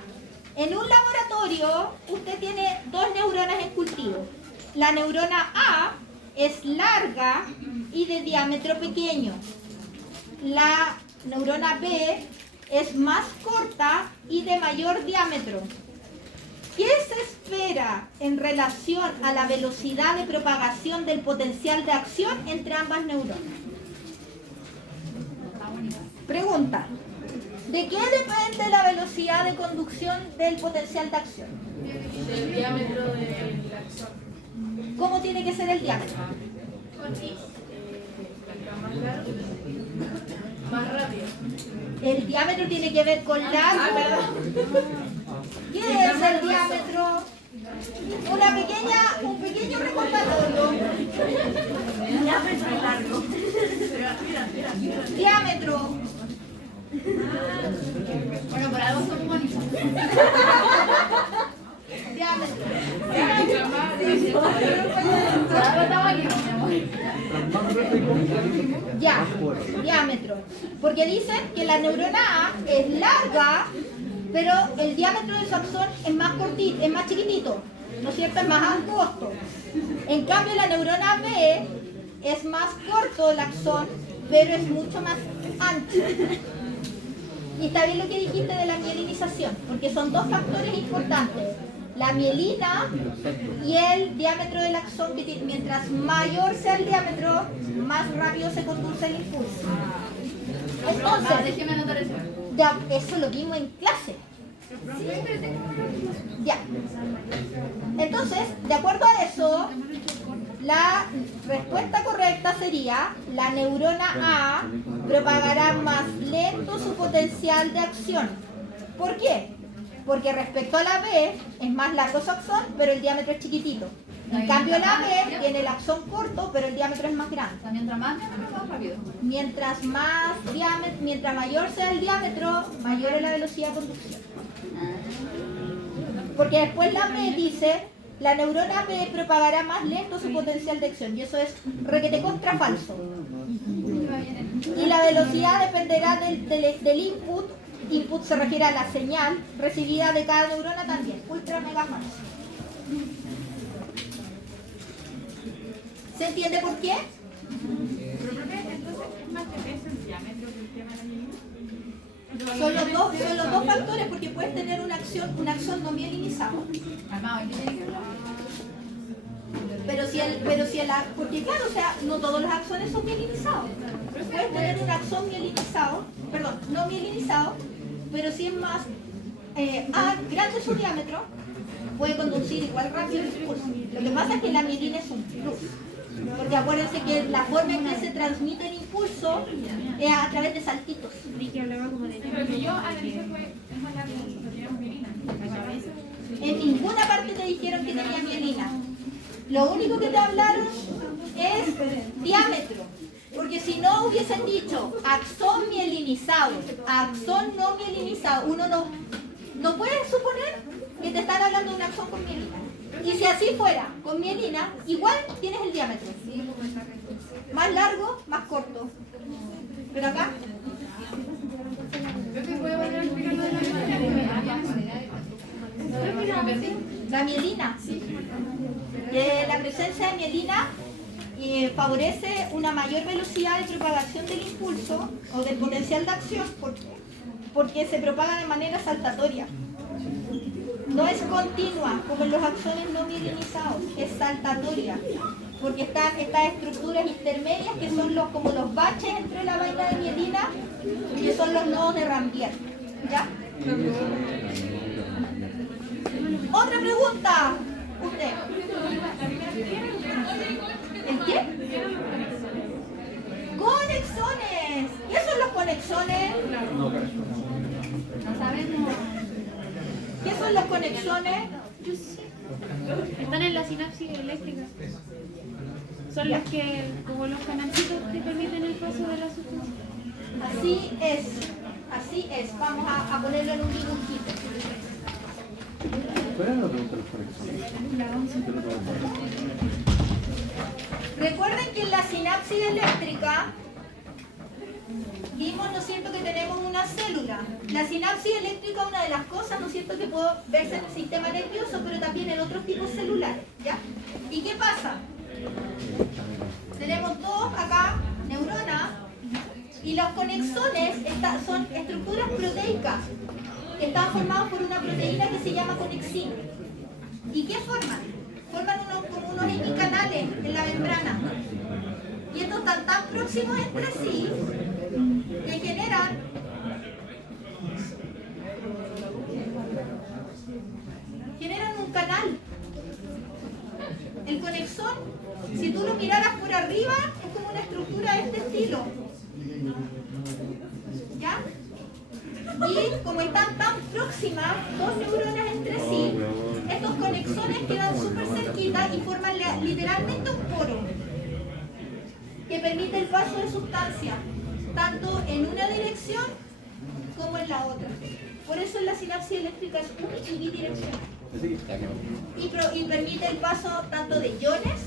En un laboratorio, usted tiene dos neuronas en cultivo. La neurona A es larga y de diámetro pequeño. La neurona B es más corta y de mayor diámetro. ¿Qué se espera en relación a la velocidad de propagación del potencial de acción entre ambas neuronas? Pregunta. ¿De qué depende la velocidad de conducción del potencial de acción? Del diámetro de la acción. ¿Cómo tiene que ser el diámetro? Más largo, más rápido. El diámetro tiene que ver con largo. ¿Qué es el diámetro? Un pequeño recordatorio. Diámetro y largo. Mira. Diámetro. Bueno, por algo son bonitos. Diámetro. Ya, diámetro. Porque dicen que la neurona A es larga, pero el diámetro de su axón es más cortito, es más chiquitito, ¿no es cierto? Es más angosto. En cambio, la neurona B es más corto el axón, pero es mucho más ancho. Y está bien lo que dijiste de la mielinización, porque son dos factores importantes. La mielina y el diámetro del axón, que mientras mayor sea el diámetro, más rápido se conduce el impulso. Entonces, Déjeme anotar eso. ya, eso lo vimos en clase. Ya. Entonces, de acuerdo a eso, la respuesta correcta sería: la neurona A propagará más lento su potencial de acción. ¿Por qué? Porque respecto a la B es más largo su axón, pero el diámetro es chiquitito. En cambio, la B tiene el axón corto, pero el diámetro es más grande. Mientras más diámetro, más rápido. Mientras mayor sea el diámetro, mayor es la velocidad de conducción. Porque después la B dice: la neurona B propagará más lento su potencial de acción. Y eso es requete contra falso. Y la velocidad dependerá del input. Input se refiere a la señal recibida de cada neurona también. Ultra mega más. ¿Se entiende por qué? Son los dos factores, porque puedes tener un axón no mielinizado. Porque claro, o sea, no todos los axones son mielinizados. Puedes tener un axón mielinizado, perdón, no mielinizado, pero si es más grande su diámetro, puede conducir igual rápido el impulso. Lo que pasa es que la mielina es un plus. Porque acuérdense que la forma en que se transmite el impulso es a través de saltitos. Pero que yo analicé fue, es más largo, no tenemos mielina. En ninguna parte te dijeron que tenía mielina. Lo único que te hablaron es diámetro. Porque si no hubiesen dicho axón mielinizado, axón no mielinizado, uno no puede suponer que te están hablando de un axón con mielina. Y si así fuera, con mielina, igual tienes el diámetro. Más largo, más corto. Pero acá, la mielina. La presencia de mielina favorece una mayor velocidad de propagación del impulso o del potencial de acción. ¿Por qué? Porque se propaga de manera saltatoria. No es continua, como en los axones no mielinizados, es saltatoria. Porque están estas estructuras intermedias que son como los baches entre la vaina de mielina, que son los nodos de Rambier. ¿Ya? Otra pregunta. Usted. ¿El qué? Conexones. ¿Qué son los conexones? No sabemos. ¿Qué son los conexones? Están en la sinapsis eléctrica. Son los que, como los canalcitos que permiten el paso de la sustancia. Así es. Vamos a ponerlo en un dibujito. ¿Cuál era la pregunta de los conexones? Recuerden que en la sinapsis eléctrica vimos, ¿no es cierto?, que tenemos una célula. La sinapsis eléctrica es una de las cosas, ¿no es cierto?, que puede verse en el sistema nervioso, pero también en otros tipos celulares, ¿ya? ¿Y qué pasa? Tenemos dos acá, neuronas, y los conexones son estructuras proteicas que están formados por una proteína que se llama conexina. ¿Y qué forman? Forman como unos hemicanales en la membrana. Y estos están tan próximos entre sí que generan un canal. El conexón, si tú lo miraras por arriba, es como una estructura de este estilo. ¿Ya? Y como están tan próximas, dos neuronas entre sí, estos conexones quedan súper cerquitas y forman literalmente un poro que permite el paso de sustancias, tanto en una dirección como en la otra. Por eso la sinapsis eléctrica es uni y bidireccional. Y permite el paso tanto de iones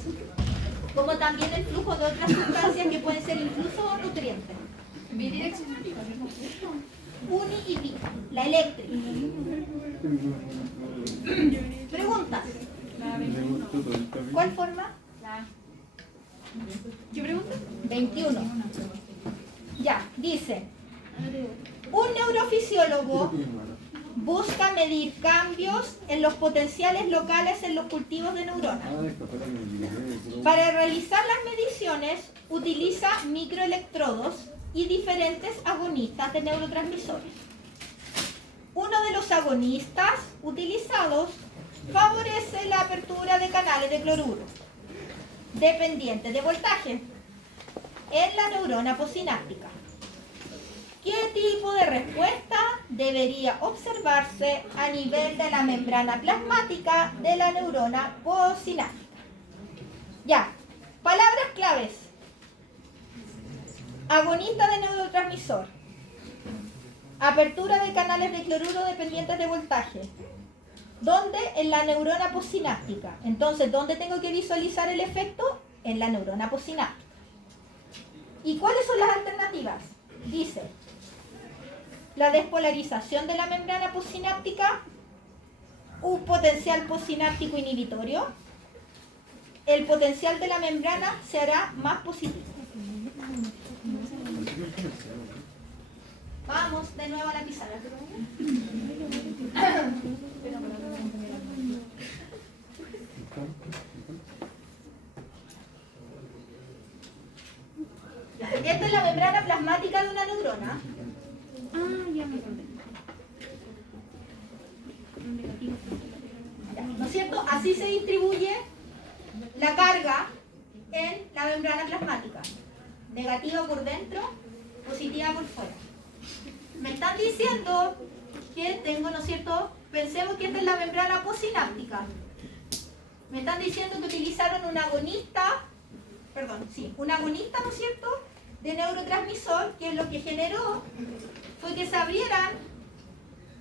como también el flujo de otras sustancias que pueden ser incluso nutrientes. Bidireccional. Uni y bi, la eléctrica. Preguntas. ¿Cuál forma? ¿Qué pregunta? 21. Ya, dice. Un neurofisiólogo busca medir cambios en los potenciales locales en los cultivos de neuronas. Para realizar las mediciones utiliza microelectrodos y diferentes agonistas de neurotransmisores. Uno de los agonistas utilizados favorece la apertura de canales de cloruro dependientes de voltaje en la neurona posináptica. ¿Qué tipo de respuesta debería observarse a nivel de la membrana plasmática de la neurona posináptica? Ya, palabras claves. Agonista de neurotransmisor. Apertura de canales de cloruro dependientes de voltaje. ¿Dónde? En la neurona postsináptica. Entonces, ¿dónde tengo que visualizar el efecto? En la neurona postsináptica. ¿Y cuáles son las alternativas? Dice, la despolarización de la membrana postsináptica, un potencial postsináptico inhibitorio, el potencial de la membrana se hará más positivo. Vamos de nuevo a la pizarra. Esta es la membrana plasmática de una neurona. Ya me conté. ¿No es cierto? Así se distribuye la carga en la membrana plasmática. Negativa por dentro, positiva por fuera. Me están diciendo que tengo, ¿no es cierto? Pensemos que esta es la membrana postsináptica. Me están diciendo que utilizaron un agonista, ¿no es cierto?, de neurotransmisor, que lo que generó fue que se abrieran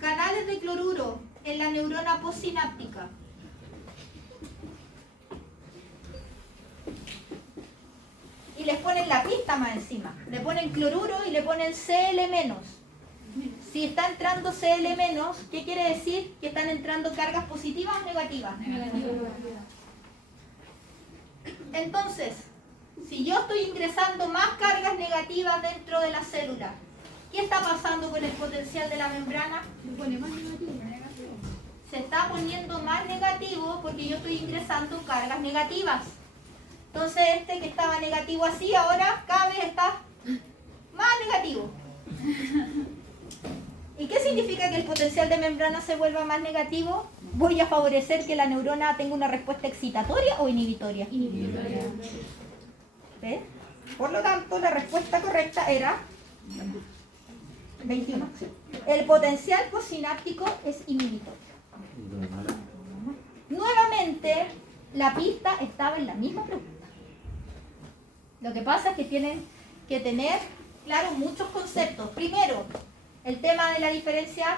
canales de cloruro en la neurona postsináptica. Y les ponen la pista más encima. Le ponen cloruro y le ponen Cl-. Si está entrando Cl-, ¿qué quiere decir? Que están entrando cargas positivas o negativas. Entonces, si yo estoy ingresando más cargas negativas dentro de la célula, ¿qué está pasando con el potencial de la membrana? Se está poniendo más negativo porque yo estoy ingresando cargas negativas. Entonces este que estaba negativo así, ahora cada vez está más negativo. ¿Y qué significa que el potencial de membrana se vuelva más negativo? Voy a favorecer que la neurona tenga una respuesta excitatoria o inhibitoria. Inhibitoria. ¿Ves? Por lo tanto, la respuesta correcta era 21. El potencial postsináptico es inhibitorio. Nuevamente, la pista estaba en la misma pregunta. Lo que pasa es que tienen que tener, claro, muchos conceptos. Primero, el tema de la diferencia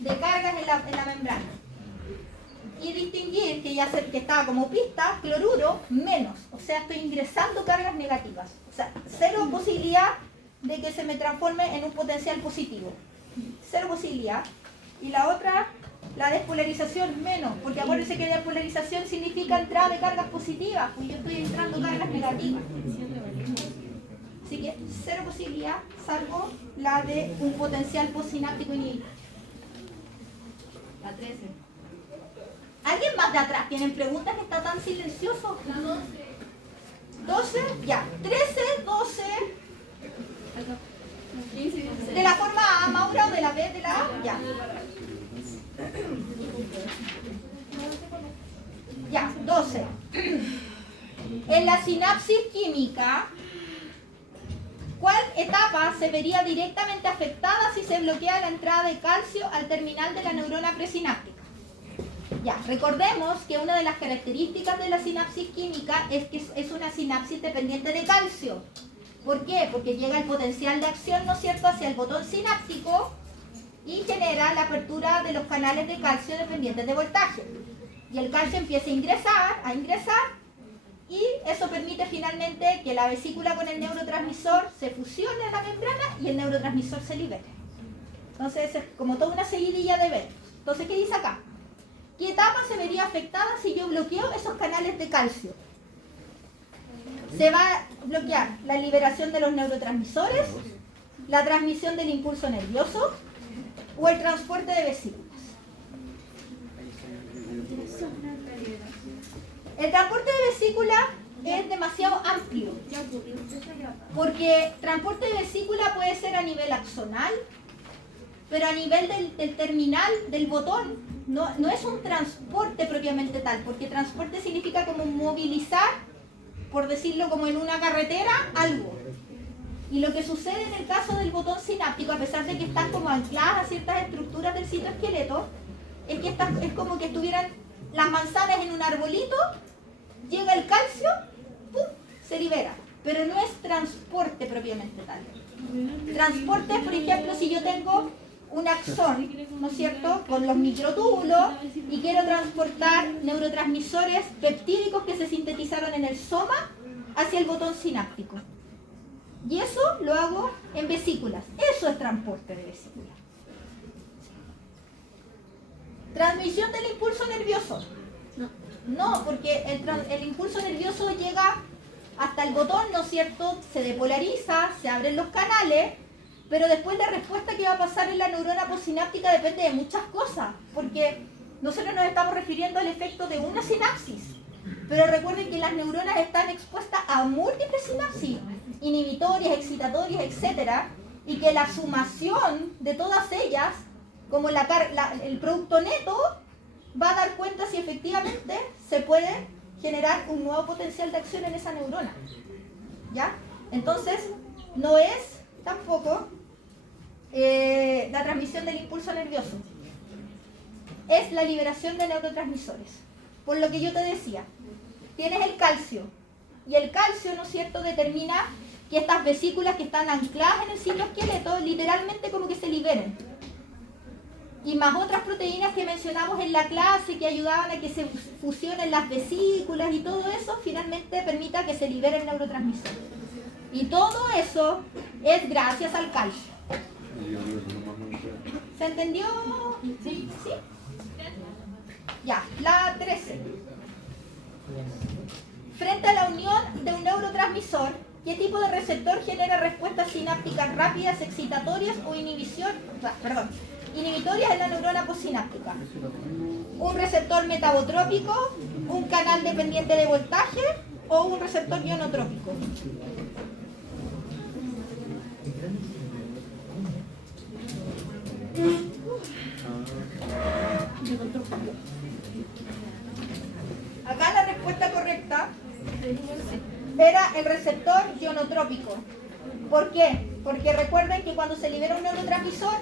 de cargas en la membrana. Y distinguir que estaba como pista, cloruro, menos. O sea, estoy ingresando cargas negativas. O sea, cero posibilidad de que se me transforme en un potencial positivo. Cero posibilidad. Y la otra, la despolarización, menos, porque acuérdense que despolarización significa entrada de cargas positivas, pues yo estoy entrando cargas negativas. Así que cero posibilidad, salvo la de un potencial postsináptico inhibidor. La 13. ¿Alguien más de atrás? ¿Tienen preguntas que está tan silencioso? La 12. 12, ya. 13, 12. 15 y 16. ¿De la forma A, Maura, o de la B, de la A? Ya. Ya, 12. En la sinapsis química, ¿cuál etapa se vería directamente afectada si se bloquea la entrada de calcio al terminal de la neurona presináptica? Ya, recordemos que una de las características de la sinapsis química es que es una sinapsis dependiente de calcio. ¿Por qué? Porque llega el potencial de acción, ¿no es cierto?, hacia el botón sináptico y genera la apertura de los canales de calcio dependientes de voltaje. Y el calcio empieza a ingresar, y eso permite finalmente que la vesícula con el neurotransmisor se fusione en la membrana y el neurotransmisor se libere. Entonces es como toda una seguidilla de eventos. Entonces, ¿qué dice acá? ¿Qué etapa se vería afectada si yo bloqueo esos canales de calcio? Se va a bloquear la liberación de los neurotransmisores, la transmisión del impulso nervioso o el transporte de vesículas. El transporte de vesícula es demasiado amplio, porque transporte de vesícula puede ser a nivel axonal, pero a nivel del terminal del botón no es un transporte propiamente tal, porque transporte significa como movilizar, por decirlo como en una carretera, algo. Y lo que sucede en el caso del botón sináptico, a pesar de que están como ancladas a ciertas estructuras del citoesqueleto, es que es como que estuvieran las manzanas en un arbolito, llega el calcio, ¡pum!, se libera. Pero no es transporte propiamente tal. Transporte, por ejemplo, si yo tengo un axón, ¿no es cierto?, con los microtúbulos y quiero transportar neurotransmisores peptídicos que se sintetizaron en el soma hacia el botón sináptico. Y eso lo hago en vesículas. Eso es transporte de vesícula. Transmisión del impulso nervioso. No, porque el impulso nervioso llega hasta el botón, ¿no es cierto?, se depolariza, se abren los canales, pero después la respuesta que va a pasar en la neurona postsináptica depende de muchas cosas, porque nosotros nos estamos refiriendo al efecto de una sinapsis, pero recuerden que las neuronas están expuestas a múltiples sinapsis, inhibitorias, excitatorias, etc., y que la sumación de todas ellas, como el producto neto, va a dar cuenta si efectivamente se puede generar un nuevo potencial de acción en esa neurona. ¿Ya? Entonces, no es tampoco la transmisión del impulso nervioso. Es la liberación de neurotransmisores. Por lo que yo te decía, tienes el calcio. Y el calcio, ¿no es cierto?, determina que estas vesículas que están ancladas en el citoesqueleto literalmente como que se liberen. Y más otras proteínas que mencionamos en la clase que ayudaban a que se fusionen las vesículas y todo eso, finalmente permita que se libere el neurotransmisor. Y todo eso es gracias al calcio. ¿Se entendió? ¿Sí? ¿Sí? Ya, la 13. Frente a la unión de un neurotransmisor, ¿qué tipo de receptor genera respuestas sinápticas rápidas, excitatorias o inhibitorias en la neurona postsináptica? ¿Un receptor metabotrópico, un canal dependiente de voltaje o un receptor ionotrópico? Acá la respuesta correcta era el receptor ionotrópico. ¿Por qué? Porque recuerden que cuando se libera un neurotransmisor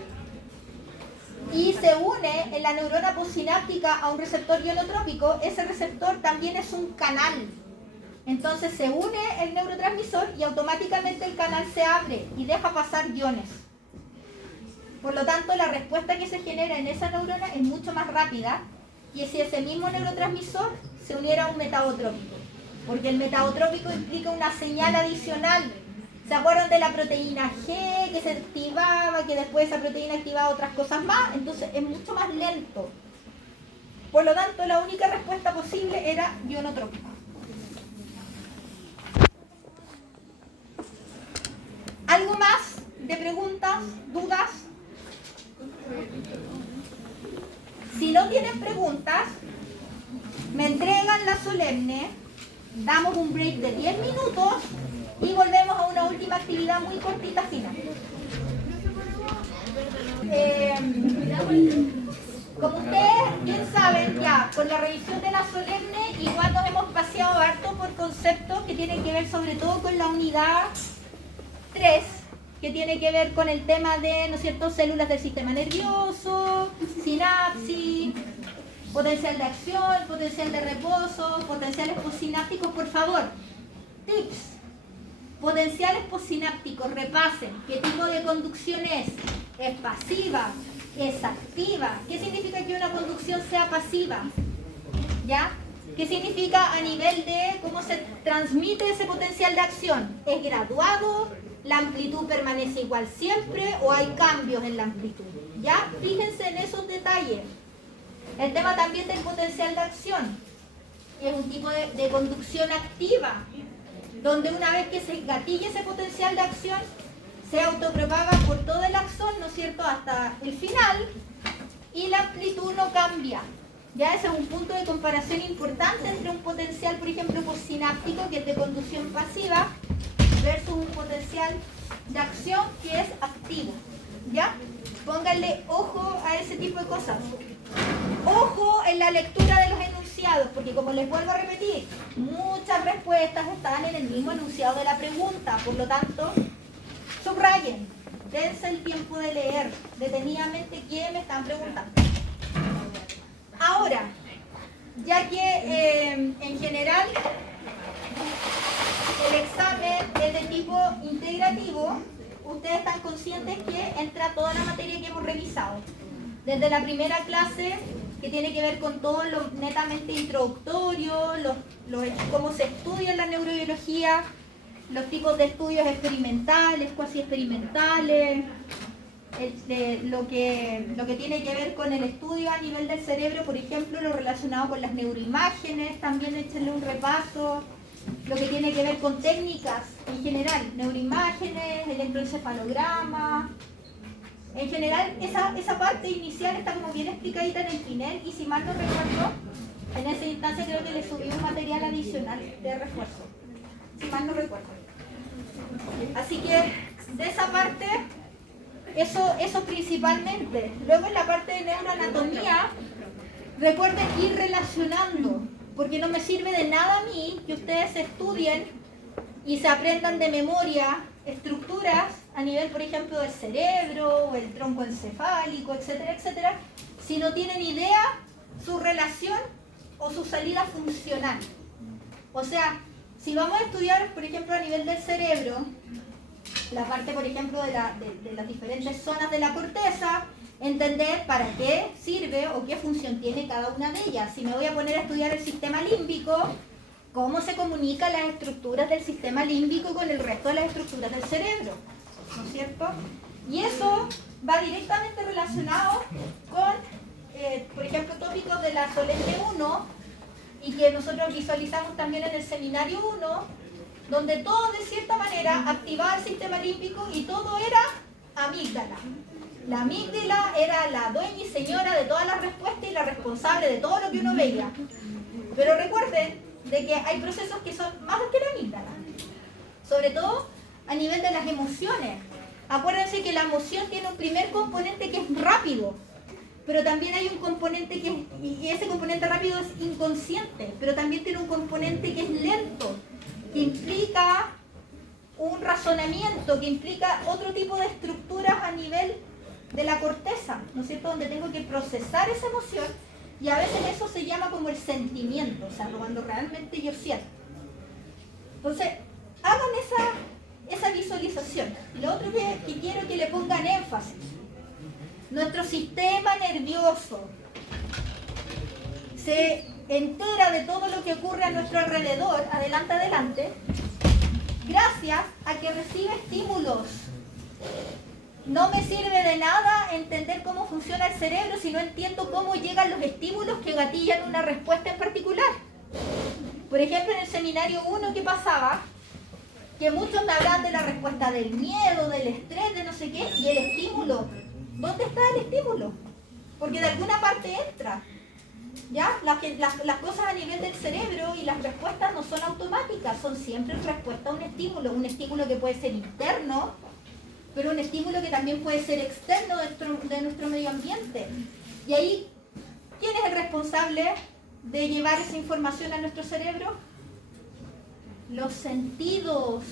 y se une en la neurona postsináptica a un receptor ionotrópico, ese receptor también es un canal. Entonces se une el neurotransmisor y automáticamente el canal se abre y deja pasar iones. Por lo tanto, la respuesta que se genera en esa neurona es mucho más rápida que si ese mismo neurotransmisor se uniera a un metabotrópico. Porque el metabotrópico implica una señal adicional ¿Se acuerdan de la proteína G que se activaba, que después esa proteína activaba otras cosas más? Entonces es mucho más lento. Por lo tanto, la única respuesta posible era ionotrópica. ¿Algo más de preguntas, dudas? Si no tienen preguntas, me entregan la solemne, damos un break de 10 minutos y volvemos a una última actividad muy cortita final. Como ustedes bien saben, ya con la revisión de la solemne igual nos hemos paseado harto por conceptos que tienen que ver sobre todo con la unidad 3, que tiene que ver con el tema de, ¿no es cierto?, células del sistema nervioso, sinapsis, potencial de acción, potencial de reposo, potenciales postsinápticos. Por favor, tips. Potenciales postsinápticos, repasen. ¿Qué tipo de conducción es? ¿Es pasiva? ¿Es activa? ¿Qué significa que una conducción sea pasiva? ¿Ya? ¿Qué significa a nivel de cómo se transmite ese potencial de acción? ¿Es graduado? ¿La amplitud permanece igual siempre o hay cambios en la amplitud? ¿Ya? Fíjense en esos detalles. El tema también del potencial de acción. Es un tipo de conducción activa, donde una vez que se gatilla ese potencial de acción, se autopropaga por todo el axón, ¿no es cierto?, hasta el final, y la amplitud no cambia. Ya ese es un punto de comparación importante entre un potencial, por ejemplo, postsináptico, que es de conducción pasiva, versus un potencial de acción que es activo. ¿Ya? Pónganle ojo a ese tipo de cosas. Ojo en la lectura de los enunciados, porque como les vuelvo a repetir, muchas respuestas están en el mismo enunciado de la pregunta. Por lo tanto, subrayen, dense el tiempo de leer detenidamente qué me están preguntando. Ahora, ya que en general el examen es de tipo integrativo, ustedes están conscientes que entra toda la materia que hemos revisado. Desde la primera clase, que tiene que ver con todo lo netamente introductorio, cómo se estudia la neurobiología, los tipos de estudios experimentales, cuasi experimentales, lo que tiene que ver con el estudio a nivel del cerebro, por ejemplo, lo relacionado con las neuroimágenes, también échenle un repaso, lo que tiene que ver con técnicas en general, neuroimágenes, electroencefalograma. En general, esa parte inicial está como bien explicadita en el final, y si mal no recuerdo, en esa instancia creo que le subí un material adicional de refuerzo, si mal no recuerdo. Así que, de esa parte, eso principalmente. Luego en la parte de neuroanatomía, recuerden ir relacionando, porque no me sirve de nada a mí que ustedes estudien y se aprendan de memoria estructuras a nivel, por ejemplo, del cerebro o el tronco encefálico, etcétera, etcétera, si no tienen idea su relación o su salida funcional. O sea, si vamos a estudiar, por ejemplo, a nivel del cerebro, la parte, por ejemplo, de las diferentes zonas de la corteza, entender para qué sirve o qué función tiene cada una de ellas. Si me voy a poner a estudiar el sistema límbico, cómo se comunican las estructuras del sistema límbico con el resto de las estructuras del cerebro, ¿no es cierto? Y eso va directamente relacionado con, por ejemplo, tópicos de la Solemne 1, y que nosotros visualizamos también en el seminario 1, donde todo de cierta manera activaba el sistema límbico y todo era amígdala. La amígdala era la dueña y señora de todas las respuestas y la responsable de todo lo que uno veía. Pero recuerden de que hay procesos que son más que la amígdala, sobre todo a nivel de las emociones. Acuérdense que la emoción tiene un primer componente que es rápido, pero también hay un componente y ese componente rápido es inconsciente, pero también tiene un componente que es lento, que implica un razonamiento, que implica otro tipo de estructuras a nivel de la corteza, ¿no es cierto?, donde tengo que procesar esa emoción, y a veces eso se llama como el sentimiento, o sea, cuando realmente yo siento. Entonces, hagan esa visualización. Lo otro que quiero que le pongan énfasis: nuestro sistema nervioso se entera de todo lo que ocurre a nuestro alrededor, adelante, gracias a que recibe estímulos. No me sirve de nada entender cómo funciona el cerebro si no entiendo cómo llegan los estímulos que gatillan una respuesta en particular. Por ejemplo, en el seminario 1, ¿qué pasaba? Que muchos me hablaban de la respuesta del miedo, del estrés, de no sé qué, y el estímulo. ¿Dónde está el estímulo? Porque de alguna parte entra. ¿Ya? Las cosas a nivel del cerebro y las respuestas no son automáticas, son siempre respuesta a un estímulo que puede ser interno, pero un estímulo que también puede ser externo de nuestro medio ambiente. Y ahí, ¿quién es el responsable de llevar esa información a nuestro cerebro? Los sentidos.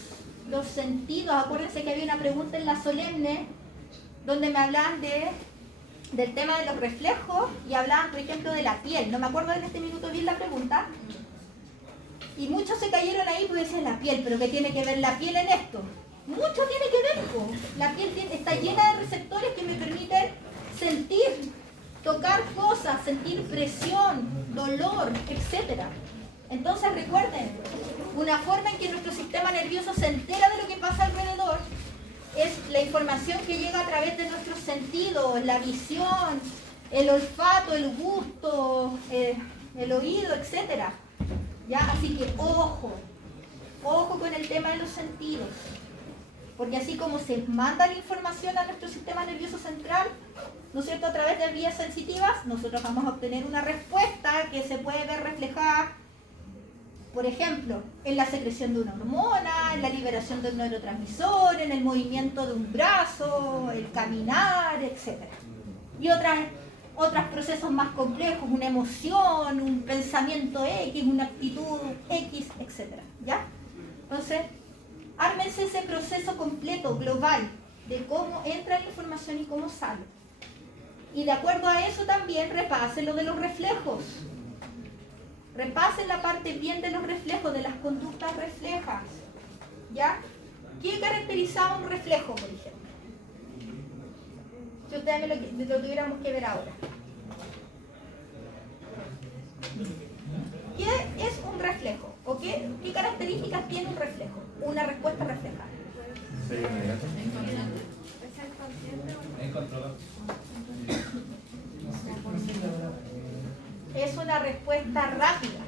Los sentidos. Acuérdense que había una pregunta en la solemne donde me hablaban del tema de los reflejos y hablaban, por ejemplo, de la piel. No me acuerdo en este minuto bien la pregunta. Y muchos se cayeron ahí porque decían la piel, pero ¿qué tiene que ver la piel en esto? Mucho tiene que ver, po. La piel está llena de receptores que me permiten sentir, tocar cosas, sentir presión, dolor, etc. Entonces recuerden, una forma en que nuestro sistema nervioso se entera de lo que pasa alrededor es la información que llega a través de nuestros sentidos, la visión, el olfato, el gusto, el oído, etc. ¿Ya? Así que ojo con el tema de los sentidos. Porque así como se manda la información a nuestro sistema nervioso central, ¿no es cierto?, a través de vías sensitivas, nosotros vamos a obtener una respuesta que se puede ver reflejada, por ejemplo, en la secreción de una hormona, en la liberación de un neurotransmisor, en el movimiento de un brazo, el caminar, etc. Y otros procesos más complejos, una emoción, un pensamiento X, una actitud X, etc. ¿Ya? Entonces, ármense ese proceso completo, global, de cómo entra la información y cómo sale. Y de acuerdo a eso también repasen lo de los reflejos. Repasen la parte bien de los reflejos, de las conductas reflejas. ¿Ya? ¿Qué caracterizaba un reflejo, por ejemplo? Si ustedes lo tuviéramos que ver ahora. ¿Qué es un reflejo? ¿O qué características tiene un reflejo? Una respuesta reflejada. Es una respuesta rápida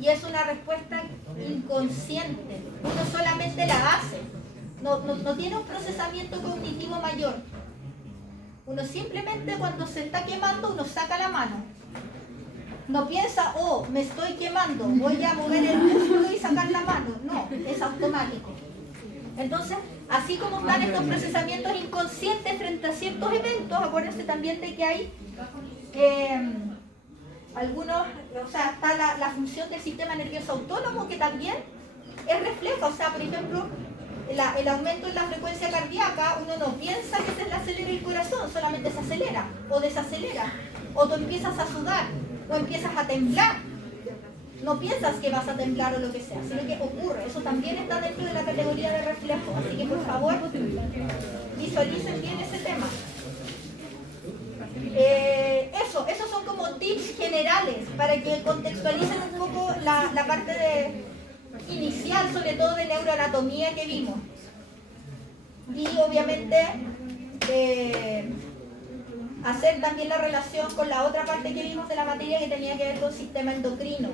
y es una respuesta inconsciente. Uno solamente la hace. No tiene un procesamiento cognitivo mayor. Uno simplemente cuando se está quemando, uno saca la mano. No piensa, oh, me estoy quemando, voy a mover el músculo y sacar la mano. No, es automático. Entonces, así como están estos procesamientos inconscientes frente a ciertos eventos, acuérdense también de que hay algunos, o sea, está la función del sistema nervioso autónomo que también es reflejo. O sea, por ejemplo, el aumento en la frecuencia cardíaca, uno no piensa que se le acelera el corazón, solamente se acelera o desacelera. O tú empiezas a sudar o empiezas a temblar. No piensas que vas a temblar o lo que sea, sino que ocurre. Eso también está dentro de la categoría de reflejo. Así que por favor, visualicen bien ese tema. Esos son como tips generales para que contextualicen un poco la parte inicial, sobre todo de neuroanatomía que vimos. Y obviamente hacer también la relación con la otra parte que vimos de la materia que tenía que ver con el sistema endocrino.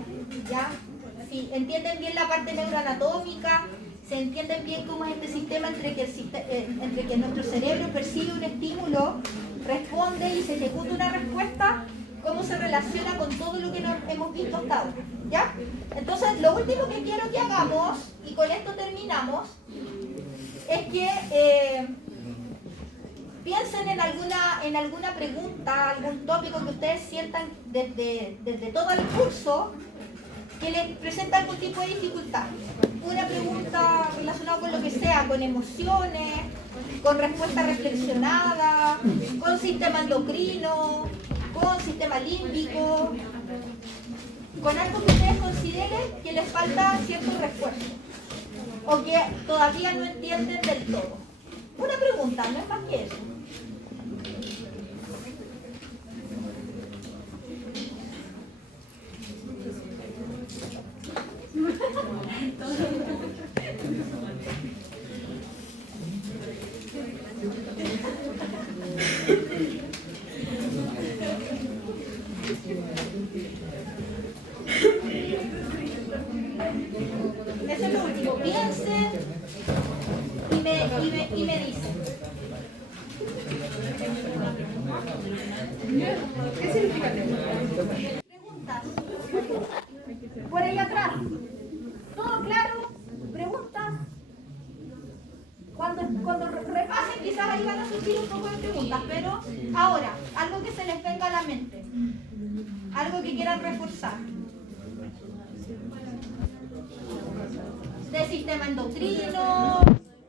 ¿Ya? Si entienden bien la parte neuroanatómica, se entienden bien cómo es este sistema entre que nuestro cerebro percibe un estímulo, responde y se ejecuta una respuesta, cómo se relaciona con todo lo que hemos visto hasta ahora. ¿Ya? Entonces, lo último que quiero que hagamos, y con esto terminamos, es que piensen en alguna pregunta, algún tópico que ustedes sientan desde todo el curso que les presenta algún tipo de dificultad. Una pregunta relacionada con lo que sea, con emociones, con respuesta reflexionada, con sistema endocrino, con sistema límbico, con algo que ustedes consideren que les falta cierto refuerzo o que todavía no entienden del todo. Una pregunta, no es más que eso. Eso es lo último. Piensen y me dicen. ¿Qué significa Preguntas. Por ahí atrás. ¿Todo claro? ¿Preguntas? Cuando repasen quizás ahí van a surgir un poco de preguntas, pero ahora, algo que se les venga a la mente. Algo que quieran reforzar. Del sistema endocrino,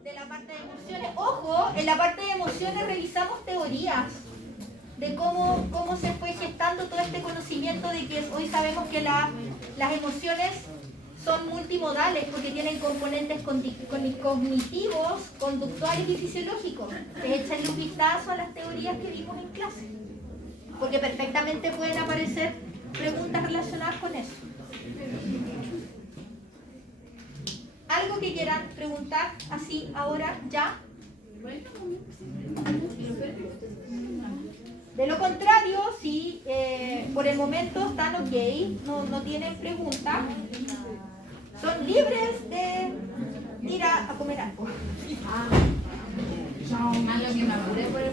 de la parte de emociones. Ojo, en la parte de emociones revisamos teorías de cómo se fue gestando todo este conocimiento de que hoy sabemos que las emociones son multimodales porque tienen componentes cognitivos, conductuales y fisiológicos. Échenle un vistazo a las teorías que vimos en clase, porque perfectamente pueden aparecer preguntas relacionadas con eso. ¿Algo que quieran preguntar así ahora, ya? De lo contrario, si por el momento están ok, no tienen preguntas, son libres de ir a comer algo. Algo que me apure por el